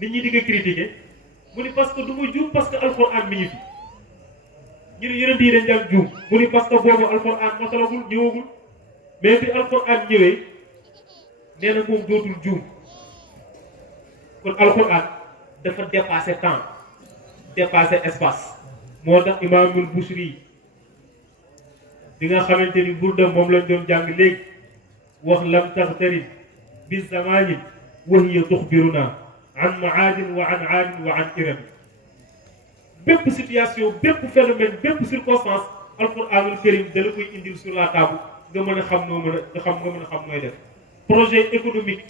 nit ñi di nga critiquer mu ni parce que du ma juum parce que alquran mi ngi fi ñu ne yonent yi dañ daan juum mu ni parce que boobu alquran masalagul ñëwagul mais bi alquran ñëwee nee na moom dootul juum kon alquran dafa dépassé temps dépassé espace moo tax imaamul Busiri bi nga xamante ni burda moom lañ doon jàng léegi wax lam taxtarib bi zamanin wa hiya tuxbiruna an maadin wa an aadin wa an iram bépp situation bépp phénomène bépp circonstance alquranul karim da la koy indil sur la table nga mën a xam noo mën a xam nga mën a xam nooy def projet économique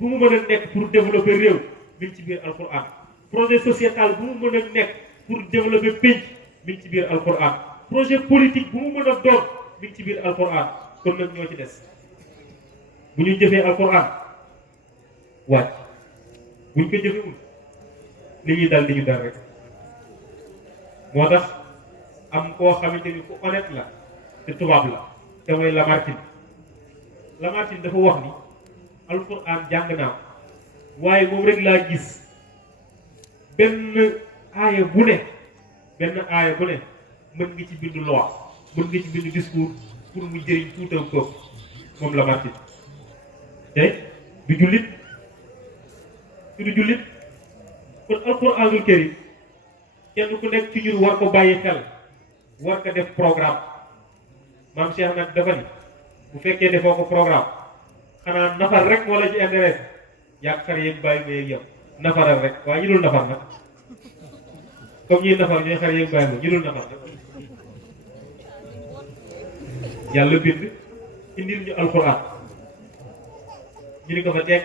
bu mu mën a nekk pour développer réew mi ngi ci biir alquran projet sociétal bu mu mën a nekk pour développer pénc mi ngi ci biir alquran projet politique bu mu mën a doon mi ngi ci biir alquran kon nag ñoo ci des bu ñu jëfee alquran wàcc buñ ko jëfewul li ñuy dal di ñu dal rek moo tax am koo xamante ni ku honnête la te tubaab la te mooy Lamartine dafa wax ni alquran jàng naa waaye moom rek laa gis benn aaya bu ne mën nga ci bind loi mën nga ci bind discours pour mu jëriñ tout un peuple moom Lamartine te du jullit kon alquranul karim kenn ku nekk ci ñun war ko bàyyi xel war ko def programme Maam Cheikh nag dafa ni bu fekkee defoo ko programme xanaa nafar rek moo la ci intéressé yàq xar yeeg bàyyi ma yeeg yow nafaral rek waaye ñu dul nafar nag comme ñuy nafar ñooy xar yeeg bàyyi ma ñu dul nafar nag yàlla bind indil ñu alquran ñu ni ko fa teg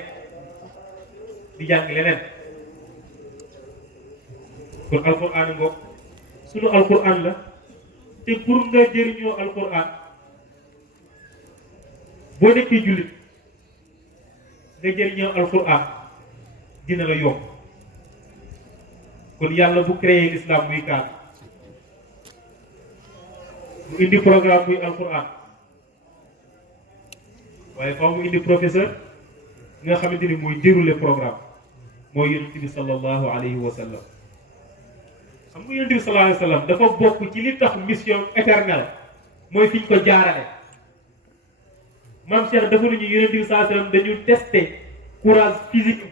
di jàng leneen kon alquran ngoog sunu alquran la te pour nga jëriñoo alquran boo nekkee jullit nga jëriñoo alquran dina la yomb kon yàlla bu créé l'islam muy cadre mu indi programme muy alquran waaye faaw mu indi professeur nga xamante ni mooy dérouler programme mooy yonent bi sallallahu alayhi wa sallam xam nga yonent bi sallallahu alayhi wa sallam dafa bokk ci li tax mission éternelle mooy fi ñu ko jaarale maam Cheikh dafa nañu yonent bi sallallahu alayhi wasallam dañu tester courage physique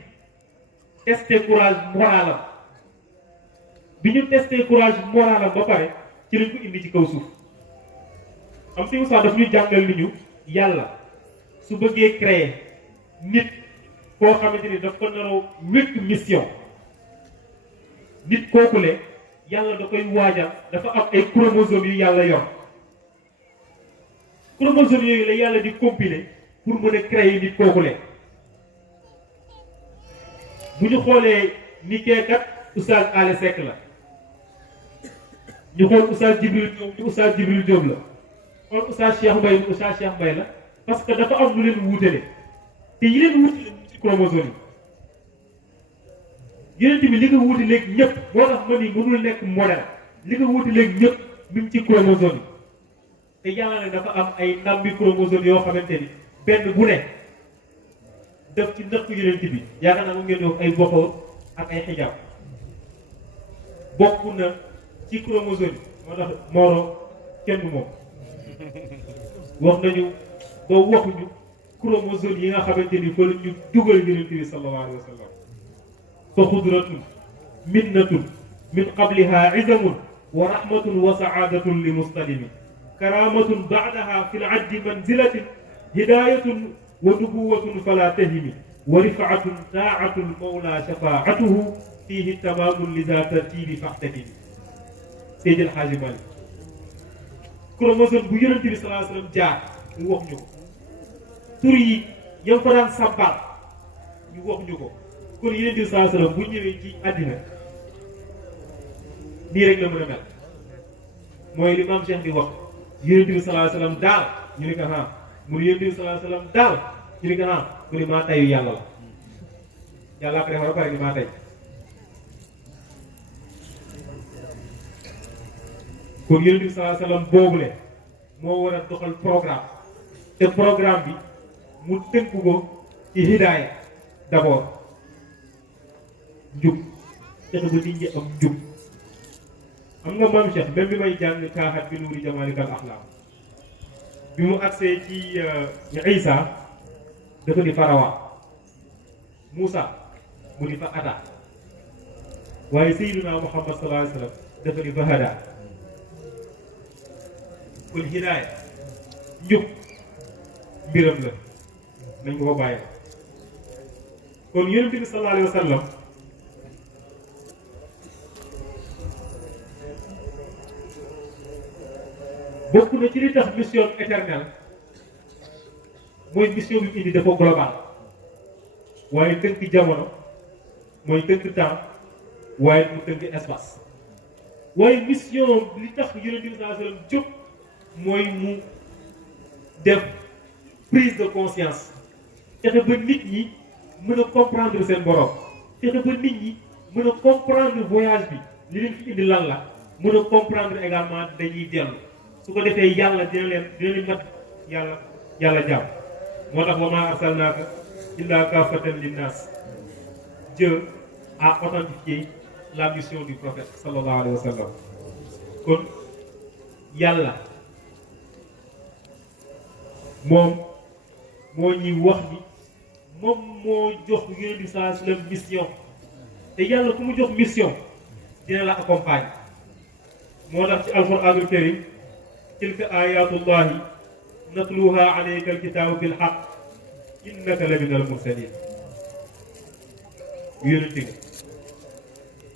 tester courage moralam bi ñu tester courage moralam ba pare ci lañ ko indi ci kaw suuf am si Moussa daf ñu jàngal ni ñu yàlla su bëggee créer nit koo xamante ni daf ko naroo wékk mission nit kookule yàlla da koy waajal dafa am ay chromosomes yu yàlla yor chromosomes yooyu la yàlla di compiler pour mën a créer nit kookule bu ñu xoolee ni keekat Oustaz Ale Seck la ñu xool Oustaz Jibril Diop ni Oustaz Jibril Diop la xool Oustaz Cheikh Mbaye ni Oustaz Cheikh Mbaye la parce que dafa am lu leen wuutale te yi leen wuutale ci chromosomes yi yeneen bi li nga wuti léegi ñëpp moo tax ma ni mënul nekk modèle li nga wuti léegi ñëpp mi ngi ci chromosome yi te yàlla nag dafa am ay ndàmbi chromosome yoo xamante ni benn bu ne def ci ndëkk yeneen bi yaakaar naa mu ngeen wax ay boxoor ak ay xijaab bokk na ci chromosome yi moo tax Moro kenn du moom wax nañu ba waxuñu chromosome yi nga xamante ni fa la ñu dugal yeneen bi sallallahu alayhi wa sallam fa xudratun minnatun min qabliha izamun wa rahmatun wa saadatun li mustalimi karamatun baadaha fi laddi manzilatin hidayatun wa nubuwatun fala tahimi wa rifaatun taatu lmawla shafaatuhu fihi tamamun lida tartibi faxtatimi Seydi El Hadji Malick chromosome bu yonent bi salaa sallam jaar ñu wax ñu ko tur yi yam fa daan sabbal ñu wax ñu ko kon yonent bi salaa sallam bu ñëwee ci àddina nii rek la mën a mel mooy li maam Cheikh di wax yonent bi salaa sallam daal ñu ne ko ah mu ne yonent bi salaa sallam daal ñu ne ko ah mu ne maa tayu yàlla la yàlla ko defar ba pare ni maa tay kon yonent bi salaa sallam boobule moo war a doxal programme te programme bi mu tënk ko ci hidaaya d'abord njub fexe ba nit ñi am njub xam nga maam Cheikh même bi may jàng kaaxat bi nuuri jamaalikal axlaam bi mu agsee ci Isa dafa di farawa Moussa mu di fa ata waaye Seydina Muhammad sallallahu alayhi wa sallam dafa di fa hada kon hidaaya njub mbiram la nañ ko ko bàyyi kon yonent bi sallallahu alayhi wa sallam bokk na ci li tax mission éternelle mooy mission bi indi dafa global waaye tënk jamono mooy tënk temps waaye mu tënk espace waaye mission li tax yonent bi sallallahu alayhi wa sallam jóg mooy mu def prise de conscience fexe ba nit ñi mën a comprendre seen borom fexe ba nit ñi mën a comprendre voyage bi li leen fi indi lan la mën a comprendre également dañuy dellu su ko defee yàlla dina leen mat yàlla jàmm moo tax wa maa arsalnaaka illaa kaafatan linnaas. Dieu a authentifié la mission du prophète sallallahu alayhi wa sallam kon yàlla moom moo ñuy wax ni moom moo jox yonent bi sallallahu alayhi wa sallam mission te yàlla ku mu jox mission dina la accompagner moo tax ci alquranul karim tilka ayatullahi natluha alayka alkitabu bilhaq innaka la min al mursalin yonent nga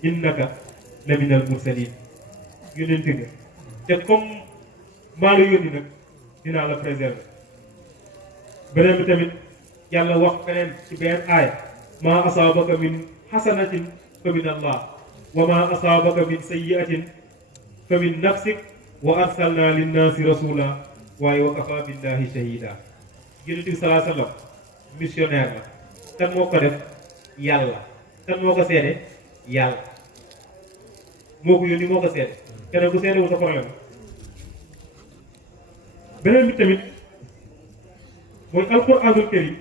innaka la min al mursalin yonent nga te comme maa la yónni nag dinaa la préserver beneen bi tamit yàlla wax feneen ci beneen aaya maa asaabaka min xasanatin fa min allah wa maa asaabaka min sayyiatin fa min nafsik wa arsalna linnaasi rasula waaye wa kafa billahi shahida yonent bi salaa sallam missionnaire la kan moo ko def yàlla kan moo ko seede yàlla moo ko yónni moo ko seede keneen bu seede wu sa problème beneen bi tamit mooy alquranul karim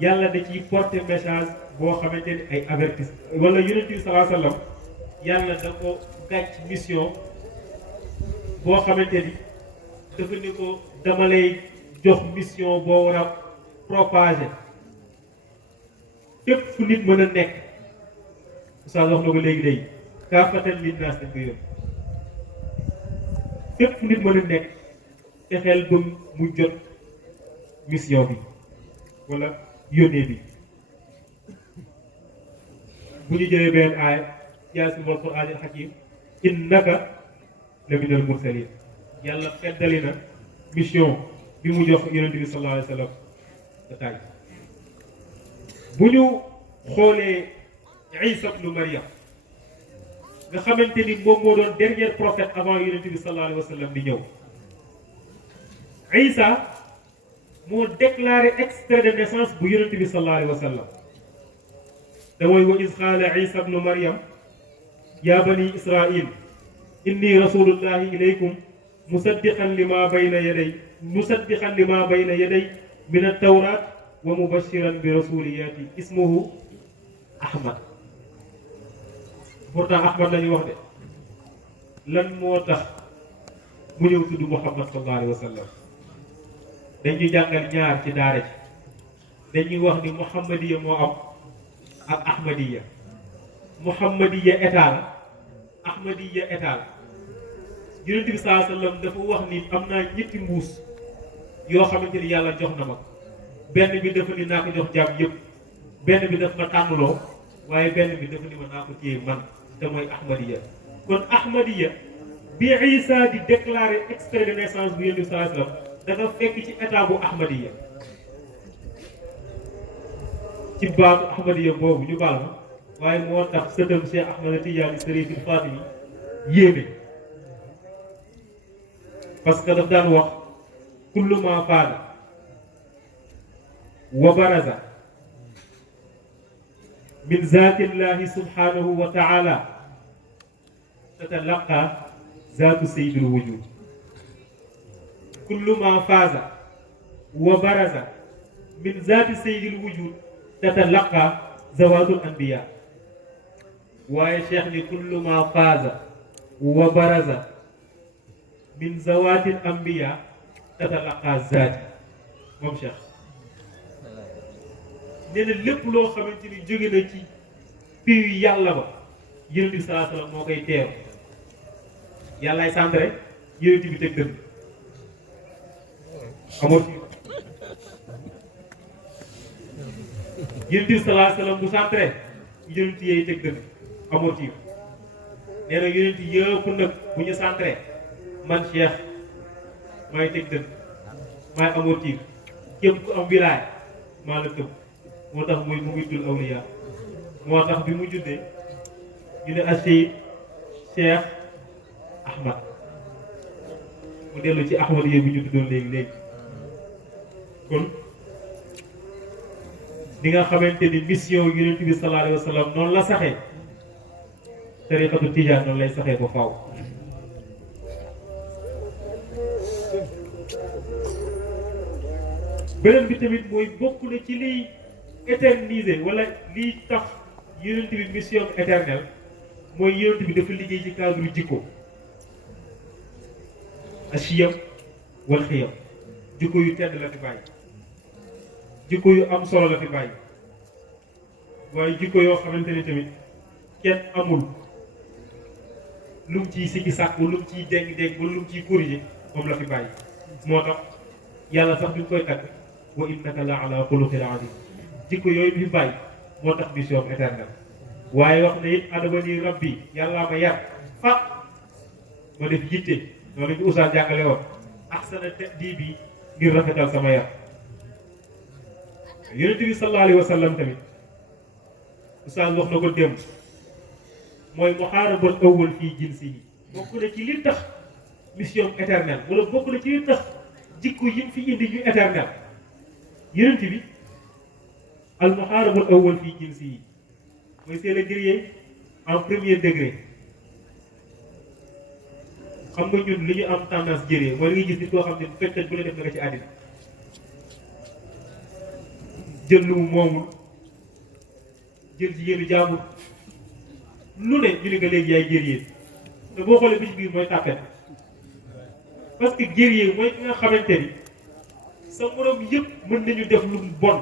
yàlla da ciy porter message boo xamante ni ay avertis wala yonent bi salaa sallam yàlla da ko gàcc mission boo xamante ni dafa ne ko dama lay jox mission boo war a propager fépp fu nit mën a nekk Oustaz wax na ko léegi day kaafatan linnaas dañ ko yóbbu fépp fu nit mën a nekk fexeel ba mu jot mission bi wala yónnee bi bu ñu jëlee benn aaya yaasin wal qur'aanil hakiim innaka la minal mursaliin yàlla feddali na mission bi mu jox yonent bi sallallahu alayhi wa sallam ba tàyyi bu ñu xoolee Isa ibnu Maryam nga xamante ni moom moo doon dernier prophète avant yonent bi sallallahu alayhi wa sallam di ñëw Isa moo déclaré extrait de naissance bu yonent bi sallallahu alayhi wa sallam te mooy wa iz qaala Isa ibnu Maryam yaa bani Israil inni rasulullahi ilaykum musaddiqan lima bayna yaday min at-tawrat wa mubashiran bi rasulin yati ismuhu Ahmad. pourtant Ahmad la ñuy wax de lan moo tax mu ñëw tudd Muhammad sallallahu alayhi wa sallam dañuy jàngal ñaar ci daara ji dañuy wax ni Muhammadiya moo am ak Ahmadiya. Muhammadiya état la Ahmadiya état la Yonent bi sallallahu alayhi wa sallam dafa wax ni am naa ñetti mbuus yoo xamante ni yàlla jox na ma benn bi dafa ni naa ko jox jaam yëpp benn bi daf ma tànnloo waaye benn bi dafa ni ma naa ko téye man te mooy Ahmadiya. kon Ahmadiya bi Isa di déclarer extrait de naissance bu Yonent bi sallallahu alayhi wa sallam dafa fekk ci état bu Ahmadiya ci baatu Ahmadiya boobu ñu baal ma waaye moo tax sëtam Cheikh Ahmad Tidiane Sërifil Fatimi yéeme parce que daf daan wax kullu ma faada wa baraza min zaatillahi subhanahu wa taala tatalaqa zaatu sayyidil wujud kullu ma faaza wa baraza min zaati sayyidil wujud tatalaqa zawaatul anbiya waaye cheikh ni kullu ma faaza wa baraza min zawaatil anbiya tatalaqa zaati moom cheikh nee na lépp loo xamante ni jóge na ci piiw yàlla ba Yonent bi sallallahu alayhi wa sallam moo koy teew yàllaay sant rek Yonent bi teg dënn amoo ci Yonent bi sallallahu alayhi wa sallam bu sant rek Yonent yeey teg dënn amoo ci nee na Yonent yëpp nag bu ñu sant rek man Cheikh maay teg dënn maay amoo ci képp ku am wilaay maa la tëb moo tax muy mu widdul awliya moo tax bi mu juddee ñu ne Cheikh Cheikh Ahmad mu dellu ci Ahmad yee bi ñu tuddoon léegi kon di nga xamante ni mission Yonent bi sallallahu alayhi wa sallam noonu la saxee tariqatu tijaan noonu lay saxee ba faaw. beneen bi tamit mooy bokk na ci liy éterniser wala liy tax Yonent bi mission éternelle mooy Yonent bi dafa liggéey ci cadre jikko asiyam wal xiyam jikko yu tedd la fi bàyyi jikko yu am solo la fi bàyyi waaye jikko yoo xamante ne tamit kenn amul lu mu ciy sikki sàkk lu mu ciy déng-déng wala lu mu ciy corriger moom la fi bàyyi moo tax yàlla sax duñ koy tagg wa innaka la ala xuluqin azim jikko yooyu bi fi bàyyi moo tax mission éternelle waaye wax na it adabani rabbi yàllaa ma yar ma def yitte noonu ñu Oustaz jàngale woon ahsana ta'dibi ngir rafetal sama yar Yonent bi sallallahu alayhi wa sallam tamit Oustaz wax na ko démb mooy muhaarabal awwal fii jinsi yi bokk na ci li tax mission éternelle wala bokk na ci li tax jikko yi fi indi ñu éternel Yonent bi al muhaarabal awwal fii jinsi yi mooy c'est le guerrier en premier degré xam nga ñun li ñu am tendance guerrier mooy li ngay gis nit koo xam ne fekk bu la def na ko ci àddina jël lu mu moomul jël jigéenu jaamur lu ne ñu ne nga léegi yaay guerrier te boo xoolee bi ci biir mooy tàppet parce que guerrier mooy ki nga xamante ni sa morom yëpp mën nañu def lu bon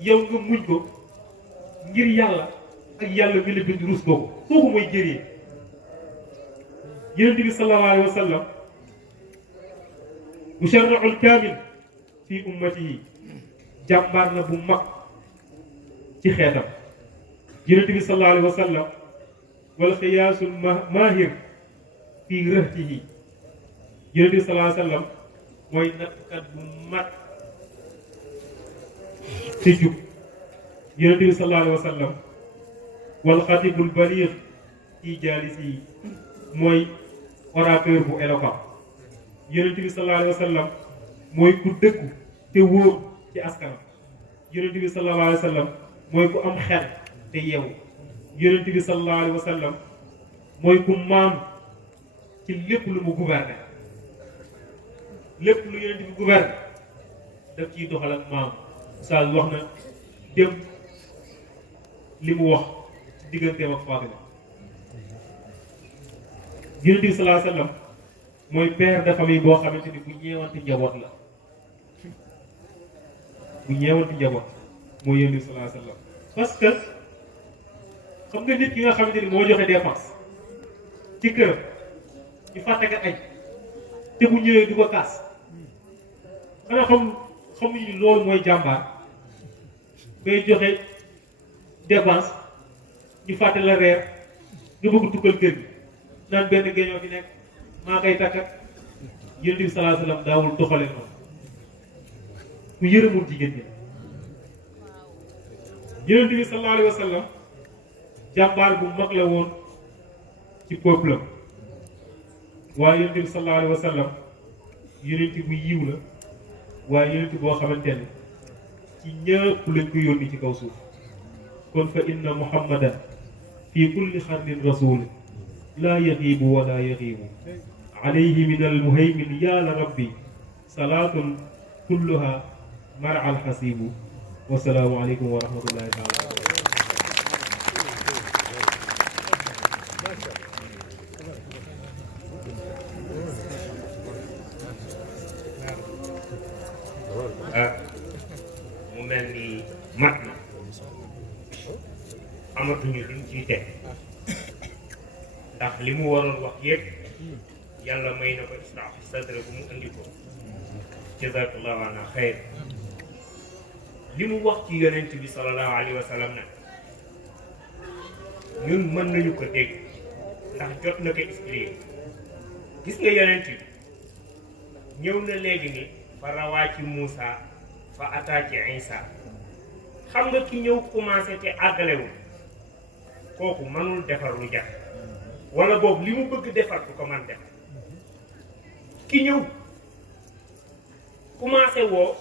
yow nga muñ ko ngir yàlla ak yàlla mi la bind rus boobu kooku mooy guerrier. Yonent bi sallallahu alayhi wa sallam musharraul kaamil fi ummatihi jàmbaar na bu mag ci xeetam. Yonent bi sallallahu alayhi wa sallam wal xiyaasul maahir fi rëhtihi. Yonent bi sallallahu alayhi wa sallam mooy nattkat bu mag ci jub. Yonent bi sallallahu alayhi wa sallam wal xatibul baliix fi jaalisihi mooy orateur bu éloquent. Yonent bi sallallahu alayhi wa sallam mooy ku dëggu te wóor ci askanam. Yonent bi sallallahu alayhi wa sallam mooy ku am xel te yeewu. Yonent bi sallallahu alayhi wa sallam mooy ku maam ci lépp lu mu gouverner. lépp lu Yonent bi gouverner daf ciy doxal ak maam. Oustaz wax na dem li mu wax digganteem ak Fatima. Yonent bi sallallahu alayhi wa sallam mooy père de famille boo xamante ni bu ñeewanti njaboot la bu ñeewanti njaboot mooy Yonent bi sallallahu alayhi wa sallam. parce que xam nga nit ki nga xamante ni moo joxe dépense ci këram ñu fàtte nga añ te bu ñëwee du ko kaas xanaa xamuñu ni loolu mooy jàmbaar ngay joxe dépense ñu fàtte la reer nga bëgg tukkal kër gi naan benn géñoo fi nekk maa koy takkat. Yonent bi sallallahu alayhi wa sallam daawul doxale noonu ku yërëmul jigéen ñi. Yonent bi sallallahu alayhi wa sallam jàmbaar bu mag la woon ci peuple am waaye Yonent bi sallallahu alayhi wa sallam yonent bu yiw la waaye yonent boo xamante ne ci ñëpp lañ ko yónni ci kaw suuf. kon fa inna muhammadan fi kulli xarnin rasul laa yaxiibu wala yaxiibu alayhi min almuhaymin yaala rabbi salaatun kulluha mara alxasibu. wasalaamu aleykum wa rahmatullahi taala. mu mel ni mat na amatuñu luñ ciy teg ndax li mu waroon wax yépp yàlla may na ko israa sadra bu mu andi ko jazakallahu anna xayr. li mu wax ci yonent bi sallallahu alayhi wa sallam nag ñun mën nañu ko dégg ndax jot na ko expliquer. gis nga yonent bi ñëw na léegi ni fa rawaa ci Muusa fa ataa ci Isa. xam nga ki ñëw commencé te àggalewul kooku mënul defar lu jafe wala boobu li mu bëgg defar du ko man defar. ki ñëw commencé woo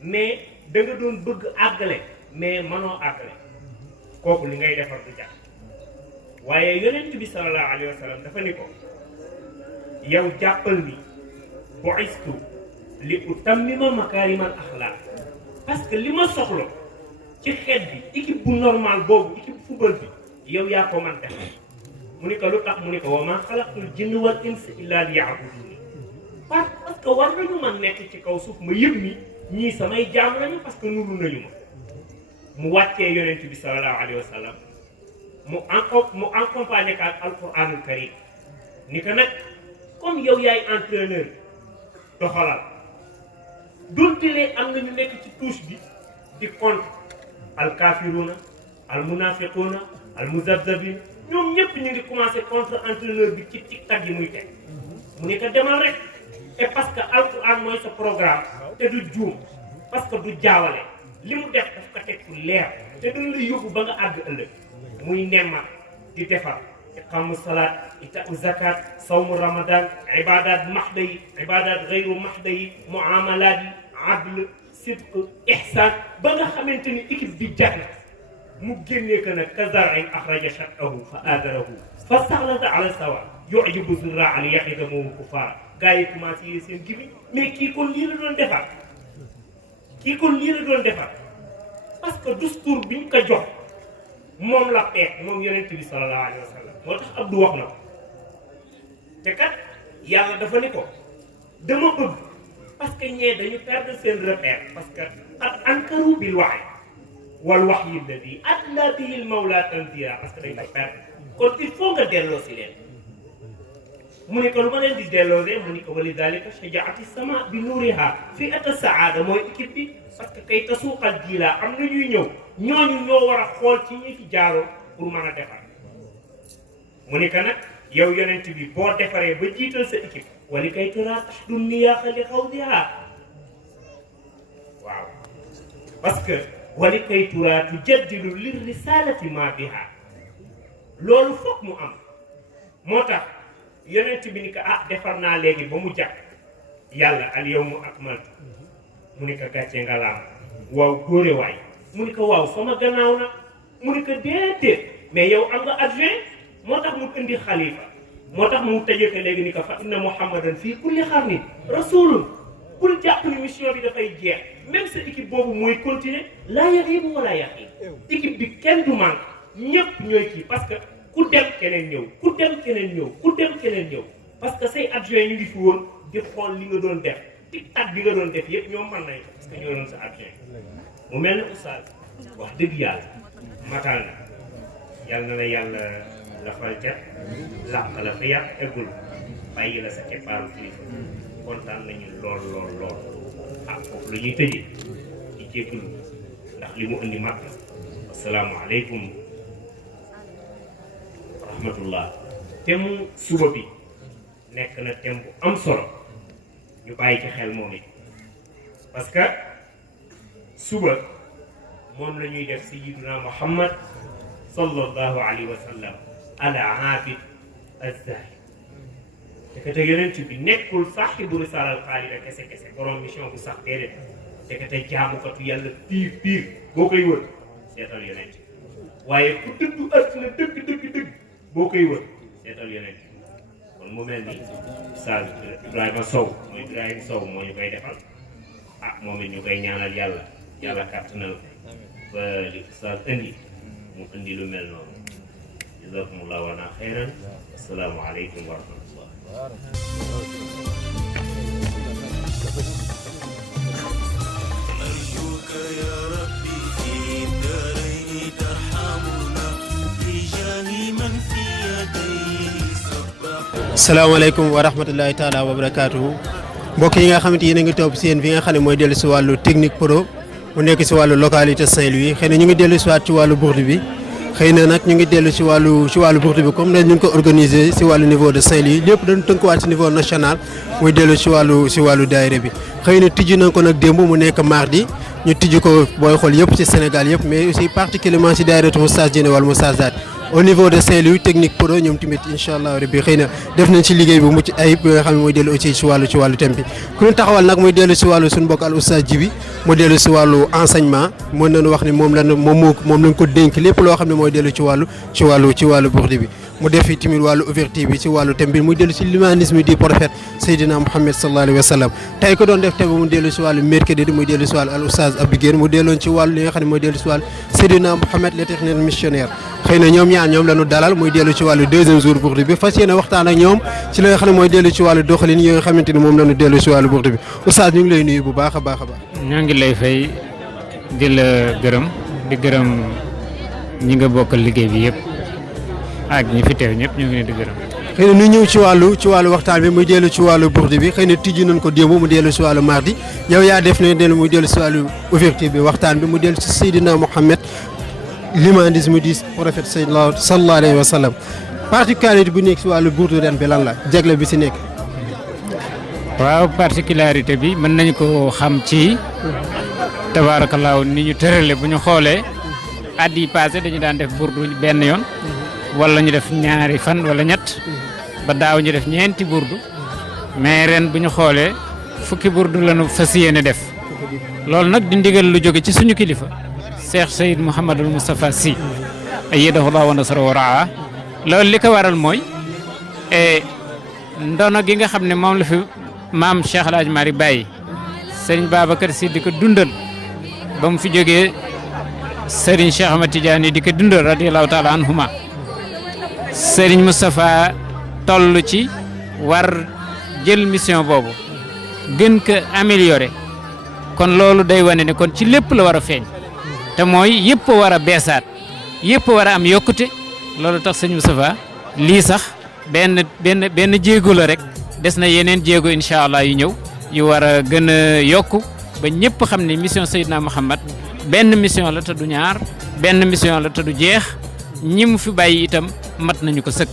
mais da nga doon bëgg àggale mais mënoo àggale kooku li ngay defar du jafe. waaye yonent bi sallallahu alayhi wa sallam dafa ni ko yow jàppal ni bu'istu li utammima makaarimal axlaaq parce que li ma soxla ci xeet bi équipe bu normal boobu équipe football bi yow yaa ko man def. mu ni ko lu tax mu ni ko wa maa xalaqtul jinna wal insa illa liya'buduni parce que war nañu man nekk ci kaw suuf ma yëg ni ñii samay jaam lañu parce que nuru nañu ma. mu wàccee yonent bi sallallahu alayhi wa sallam mu accompagné ko ak alquranul karim ni ko nag comme yow yaay entraîneur doxalal dontelee am na ñu nekk ci touche bi di compte alkafiruna almunafiquna almuzabzabin ñoom ñëpp ñu ngi commencé contre entraîneur bi ci tic-tac yi muy teg. mu ne ko demal rek et parce que alquran mooy sa programme te du juum parce que du jaawale li mu def daf ko teg fu leer te dana la yóbbu ba nga àgg ëllëg. muy nemma di defar iqaamu salaat itaau zakat sawmu ramadan ibadat mahda yi ibadat gayru mahda yi muamalaat yi adl sidq ihsan ba nga xamante ni équipe bi jag na mu génnee ko nag ka zar'in axraja shatahu fa aadarahu fastaxlada ala sawa yujibu zurraa li yaxida moomu kufaar gars yi commencé yee seen gibi mais kii kon lii la doon defar parce que discours bi ñu ko jox moom la peeg moom yonent bi sallallahu alayhi wa sallam moo tax Abdou wax na ko te kat yàlla dafa ni ko dama bëgg parce que ñee dañu perdre seen repère parce que qad ankaru bil wahyi wal wahyi alladi adla bihi al mawla tanzira parce que dañ ko perdre kon il faut nga delloo si leen mu ne ko lu ma leen di delloosee mu ne ko wali dalika shajaati sama bi nuuriha fi ata saada mooy équipe bi parce que kay tasuuqal jiilaa am na ñuy ñëw ñooñu ñoo war a xool ci ñi fi jaaroo pour mën a defar mu ne ko nag yow yonent bi boo defaree ba jiital sa équipe wali kay tara taxdu niyaaxa li xawdiha waaw parce que wali kay tura tujaddidu li risalati ma biha loolu foog mu am moo tax yonent bi ni ko defar naa léegi ba mu jàpp yàlla al yawma akmaltu mu ni ko gàcce nga laam waaw góore waay mu ni ko waaw sama gannaaw na mu ni ko déedéet mais yow am nga adjoint moo tax mu indi xalifa moo tax mu tëjee ko léegi ni ko fa inna muhammadan fii kulli xarni rasulun bul jàpp ni mission bi dafay jeex même sa équipe boobu mooy continuer laa yaxiibu wala yaxiib équipe bi kenn du manque ñëpp ñooy kii parce que ku dem keneen ñëw ku dem keneen ñëw ku dem keneen ñëw parce que say adjoint ñu ngi fi woon di xool li nga doon def tic-tac bi nga doon def yëpp ñoom mën nañ ko parce que ñoo doon sa adjoint mu mel ne oustaz wax dëgg yàlla matal na yàlla na la yàlla lafal ca làq la fa yàq eggul bàyyi la sa keppaaru kilifa kontaan nañu lool lool lool foofu la ñuy tëjee ci jéggalu ndax li mu indi mat na asalaamaaleykum rahmatullah thème suba bi nekk na thème bu am solo ñu bàyyi ci xel moom it parce que suba moom la ñuy def sayyiduna Muhammad sallallahu alayhi wa sallam ala aabid az-zahid te yonent bi nekkul saaxibu risaala al-xaalida kese kese borom mission bu sax déedéet te jaamukatu yàlla piir boo koy wër seetal yonent waaye ku dëggu àddina dëgg boo koy wër seetal yonent kon mu mel ni Oustaz Ibrahima Sow moo ñu koy defal moom it ñu koy ñaanal yàlla kàttanal ba li Oustaz indi mu indi lu mel noonu jazakumullahu wa ana xeyran assalaamu aleykum wa rahmatullah أرجوك يا ربي في الدارين ترحمنا بجاه من في يديه سبح. salaamaaleykum wa rahmatullahi taala wa barakaatuhu mbokk yi nga xamante yéen a ngi topp seen fi nga xam ne mooy dellu si wàllu technique pro mu nekk si wàllu localité Saint-Louis xëy na ñu ngi dellu si waat ci wàllu bourde bi xëy na nag ñu ngi dellu si wàllu bourde bi comme ñu ngi ko organisé si wàllu niveau de Saint-Louis lépp dañu tënkuwaat si niveau national muy dellu si wàllu daayira bi xëy na tijji nañ ko nag démb mu nekk mardi ñu tijji ko booy xool yëpp ci Sénégal yëpp mais aussi particulièrement si daayiratu Moustarchidine wal Moustarchidaty au niveau de Saint-Louis technique pro ñoom tamit incha allah rabbi xëy na def nañ ci liggéey bu mucc ayib bi nga xam ne mooy dellu aussi ci wàllu thème bi ku ñu taxawal nag muy dellu si wàllu suñu mbokk al oustaz Djibi mu dellu si wàllu enseignement mën nañu wax ni moom lañ ko dénk lépp loo xam ne mooy dellu ci wàllu bourde bi mu def fi tamit wàllu ouverture bi ci wàllu thème bi muy dellu si l'humanisme du prophète Seydina Mouhamed sallallahu alayhi wa sallam tey ko doon def thème bi mu dellu si wàllu mercredi muy dellu si wàllu al oustaz Abdou Guèye mu delloon ci wàllu li nga xam ne mooy dellu si wàllu Seydina Mouhamed l'éternel missionnaire xëy na ñoom la ñu dalal muy dellu ci wàllu deuxième jour bourde bi fas yéene waxtaan ak ñoom ci li nga xam ne mooy dellu ci wàllu doxalin yi nga xamante ni moom la ñu dellu ci wàllu bourde bi oustaz ñu ngi lay nuyu bu baax a baax. ñoo ngi lay fay di la gërëm di gërëm ñi nga bokkal liggéey bi yëpp ak ñi fi teew ñëpp ñu ngi leen di gërëm. xëy na ñu ñëw ci wàllu waxtaan bi muy dellu ci wàllu bourde bi xëy na tijji nañ ko démb mu dellu ci wàllu mardi yow yaa def ne muy dellu ci wàllu ouverture bi waxtaan bi mu dellu ci Seydina Mouhamed l'humanisme du prophète sallallahu alayhi wa sallam particularité bu nekk si wàllu bourde ren bi lan la jagle bi si nekk. waaw particularité bi mën nañu ko xam ci tabaarakallaahu ni ñu tërale bu ñu xoolee at yi passé dañu daan def bourde benn yoon wala ñu def ñaari fan wala ñett ba daaw ñu def ñeenti bourde mais ren bu ñu xoolee fukki bourde lañu fas yéene def loolu nag di ndigal lu jóge ci suñu kilifa Cheikh Seyd Mouhamadul Moustapha Sy ayyadahu Allahu wa nasarahu wa raa loolu li ko waral mooy ndono gi nga xam ne moom la fi maam Cheikh El Hadj Malick bàyyi sëriñ Babacar Sy di ko dundal ba mu fi jógee sëriñ Cheikh Ahmad Tidiane di ko dundal radiyallahu taala anhuma sëriñ Moustapha toll ci war jël mission boobu gën ko améliorer kon loolu day wane ne kon ci lépp la war a feeñ te mooy yëpp war a beesaat yëpp war a am yokkute loolu tax sëñ Moustapha lii sax benn jéego la rek des na yeneen jéego incha allah yu ñëw yu war a gën a yokku ba ñëpp xam ne mission Seydina Muhammad benn mission la te du ñaar benn mission la te du jeex ñi mu fi bàyyi itam mat nañu ko sëkk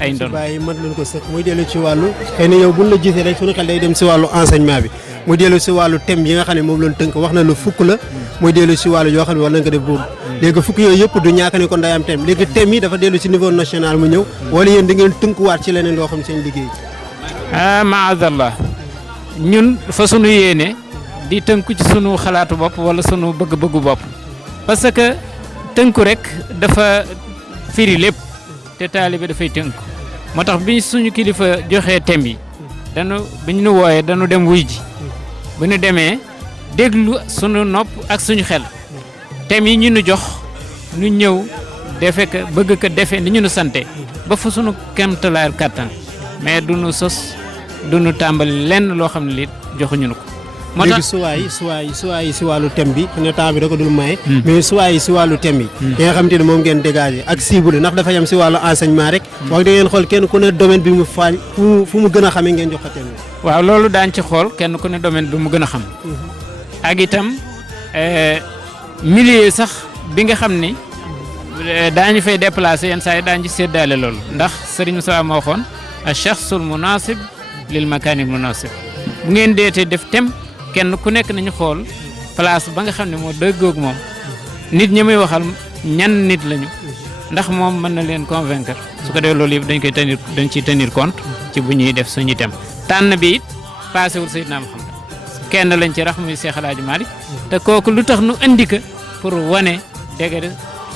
ay ndon bàyyi mën nañu ko sëkk muy dellu ci wàllu xëy na yow buñ la gisee rek suñu xel day dem si wàllu enseignement bi muy dellu si wàllu thème yi nga xam ne moom lañ tënk wax na lu fukk la muy dellu si wàllu yoo xam ne war nañ ko def boobu léegi fukk yooyu yëpp du ñàkk ne kon day am thème léegi thème yi dafa dellu si niveau national mu ñëw wala yéen da ngeen tënkuwaat ci leneen loo xam seen liggéey maadallah ñun fa sunu yéene di tënku ci sunu xalaatu bopp wala sunu bëgg-bëggu bopp parce que tënku rek dafa firi lépp te taalibe dafay tënku moo tax bi suñu kilifa joxee thème yi bi ñu wooyee dañu dem wuy ji bu ñu demee déglu sunu nopp ak suñu xel thème yi ñu nu jox ñu ñëw defe ko bëgg ko defe ni ñu nu sante ba fa sunu kemtalaayal kàttan mais du nu sos du nu tàmbali lenn loo xam ne lii joxuñu nu ko. moo tax léegi suwaay yi si wàllu thème bi xëy na temps bi da ko dul maye. mais suwaay yi si wàllu thème yi. yi nga xamante ne moom ngeen dégagé ak cible ndax dafa yem si wàllu enseignement rek. wax da ngeen xool kenn ku ne domaine bi mu faañ fu mu gën a xamee ngeen jox ko thème bi. waaw loolu daañ ci xool kenn ku ne domaine bi mu gën a xam. ak itam milieu sax bi nga xam ni daañu fay déplacé yenn saa yi daañu ci séddaale loolu ndax Serigne Moussa moo waxoon ash-shakhsul munasib lil makaanil munasib bu ngeen deetee def thème kenn ku nekk nañu xool place ba nga xam ne moo dëggoog moom nit ñi muy waxal ñan nit lañu ndax moom mën na leen convaincre su ko defee loolu yëpp dañ ciy tenir compte ci bu ñuy def suñu thème tànn bi it paasewul Seydina Muhammad kenn lañ ci rax muy Cheikh El Hadj Malick te kooku lu tax nu andi ko pour wane dégg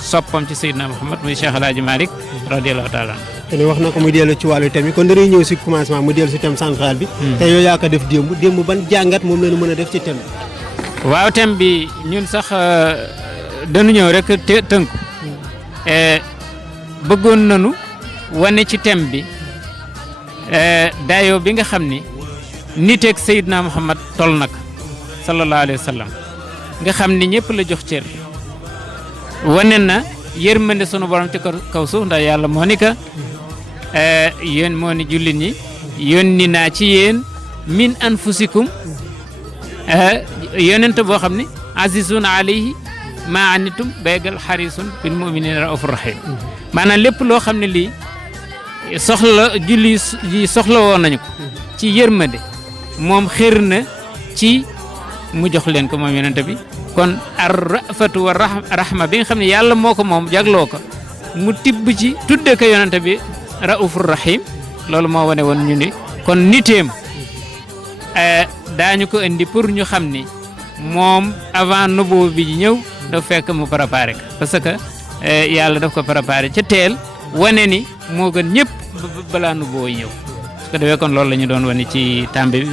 soppam ci Seydina Muhammad muy Cheikh El Hadj Malick radiyallahu taala te wax na ko muy dellu ci wàllu thème yi kon dañuy ñëw si commencement mu dellu si thème central bi. te yow yaa ko def démb ban jàngat moom la ñu mën a def ci thème bi. waaw thème bi ñun sax dañu ñëw rek tënku bëggoon nañu wane ci thème bi dayoo bi nga xam ni niteeg Seydina Muhammad tol nag sallallahu alayhi wa sallam nga xam ni ñëpp la jox cër wane na yërmande sunu borom ci kaw suuf ndax yàlla moo ni ka yéen moo ni jullit ñi yónni naa ci yéen min anfusikum yonent boo xam ne azizun alayhi ma anitum béygal xarisun bil muminina raufur rahim maanaam lépp loo xam ne lii soxla julli yi soxla woon nañu ko ci yërmande moom xër na ci mu jox leen ko moom yonent bi kon ar rafatu wa rahma bi nga xam ne yàlla moo ko moom jagloo ko mu tibb ci tudde ko yonent bi raufur rahim loolu moo wane woon ñu ni kon niteem daañu ko indi pour ñu xam ni moom avant nubuwa bi ñëw dafa fekk mu préparé ko parce que yàlla daf ko préparé ca teel wane ni moo gën ñëpp balaa nubuwa ñëw su ko defee kon loolu la ñu doon wane ci tàmbe bi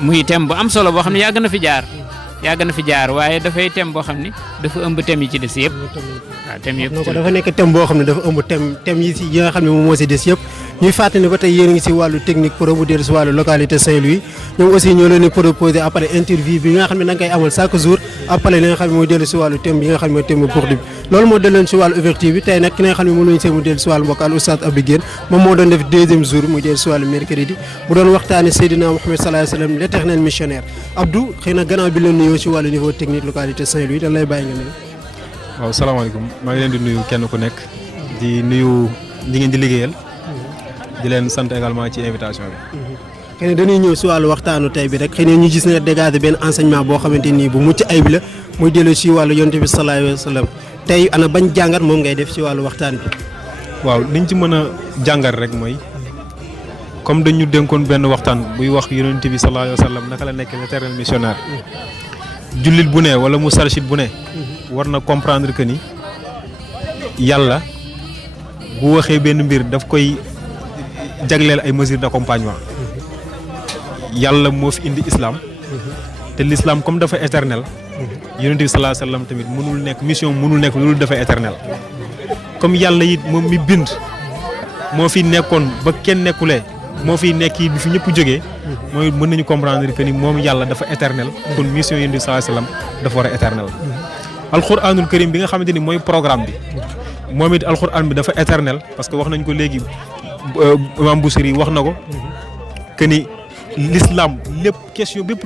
muy thème bu am solo boo xam ne yàgg na fi jaar waaye dafay thème boo xam ne dafa ëmb thème yi ci des yëpp waaw thème yëpp dafa nekk thème boo xam ne dafa ëmb thème yi nga xam ne moom moo si des yëpp ñuy fàttali ne ba tey yéen a ngi si wàllu technique pro bu dellu si wàllu localité Saint-Louis ñoom aussi ñoo leen di proposé après interview bi nga xam ne da nga koy amal chaque jour après li nga xam ne mooy dellu si wàllu thème bi nga xam ne mooy thème bourde bi loolu moo delloon si wàllu ouverture bi tey nag ki nga xam ne moom la ñu see mu dellu si wàllu mbokk al oustaz Abdou Guène moom moo doon def deuxième jour muy dellu si wàllu mercredi bu doon waxtaane Seydina Mouhamed sallallahu alayhi wa sallam l'éternel missionnaire Abdou xëy na gannaaw bi leen nuyoo si wàllu niveau technique localité Saint-Louis dañ lay bàyyi nga nuyu. waaw salaamaaleykum maa ngi leen di nuyu kenn ku nekk di nuyu ñi ngeen di liggéeyal di leen sant également ci invitation bi. xëy na dañuy ñëw si wàllu waxtaanu tey bi rek xëy na ñu gis ne dégagé benn enseignement boo xamante nii bu mucc ayib la muy dellu si wàllu yonent bi sallallahu alayhi wa sallam tey ana bañ jàngat moom ngay def si wàllu waxtaan bi. waaw liñ ci mën a jàngat rek mooy comme dañu dénkoon benn waxtaan buy wax yonent bi sallallahu alayhi wa sallam naka la nekk l'éternel missionnaire jullit bu ne wala mustarshid bu ne war na comprendre que ni yàlla bu waxee benn mbir daf koy jagleel ay mesures d'accompagnement yàlla moo fi indi islam te l'islam comme dafa éternel yonent bi sallallahu alayhi wasallam tamit mënul nekk mission mënul nekk loolu dafa éternel comme yàlla it moom mi bind moo fi nekkoon ba kenn nekkulee moo fiy nekk bi fi ñëpp jógee mooy mën nañu comprendre que ni moom yàlla dafa éternel kon mission yonent bi sallallahu alayhi wasallam dafa war a éternel alquranul karim bi nga xamante ni mooy programme bi moom it alquran bi dafa éternel parce que wax nañ ko léegi imam Boussiri wax na ko que ni l'islam bépp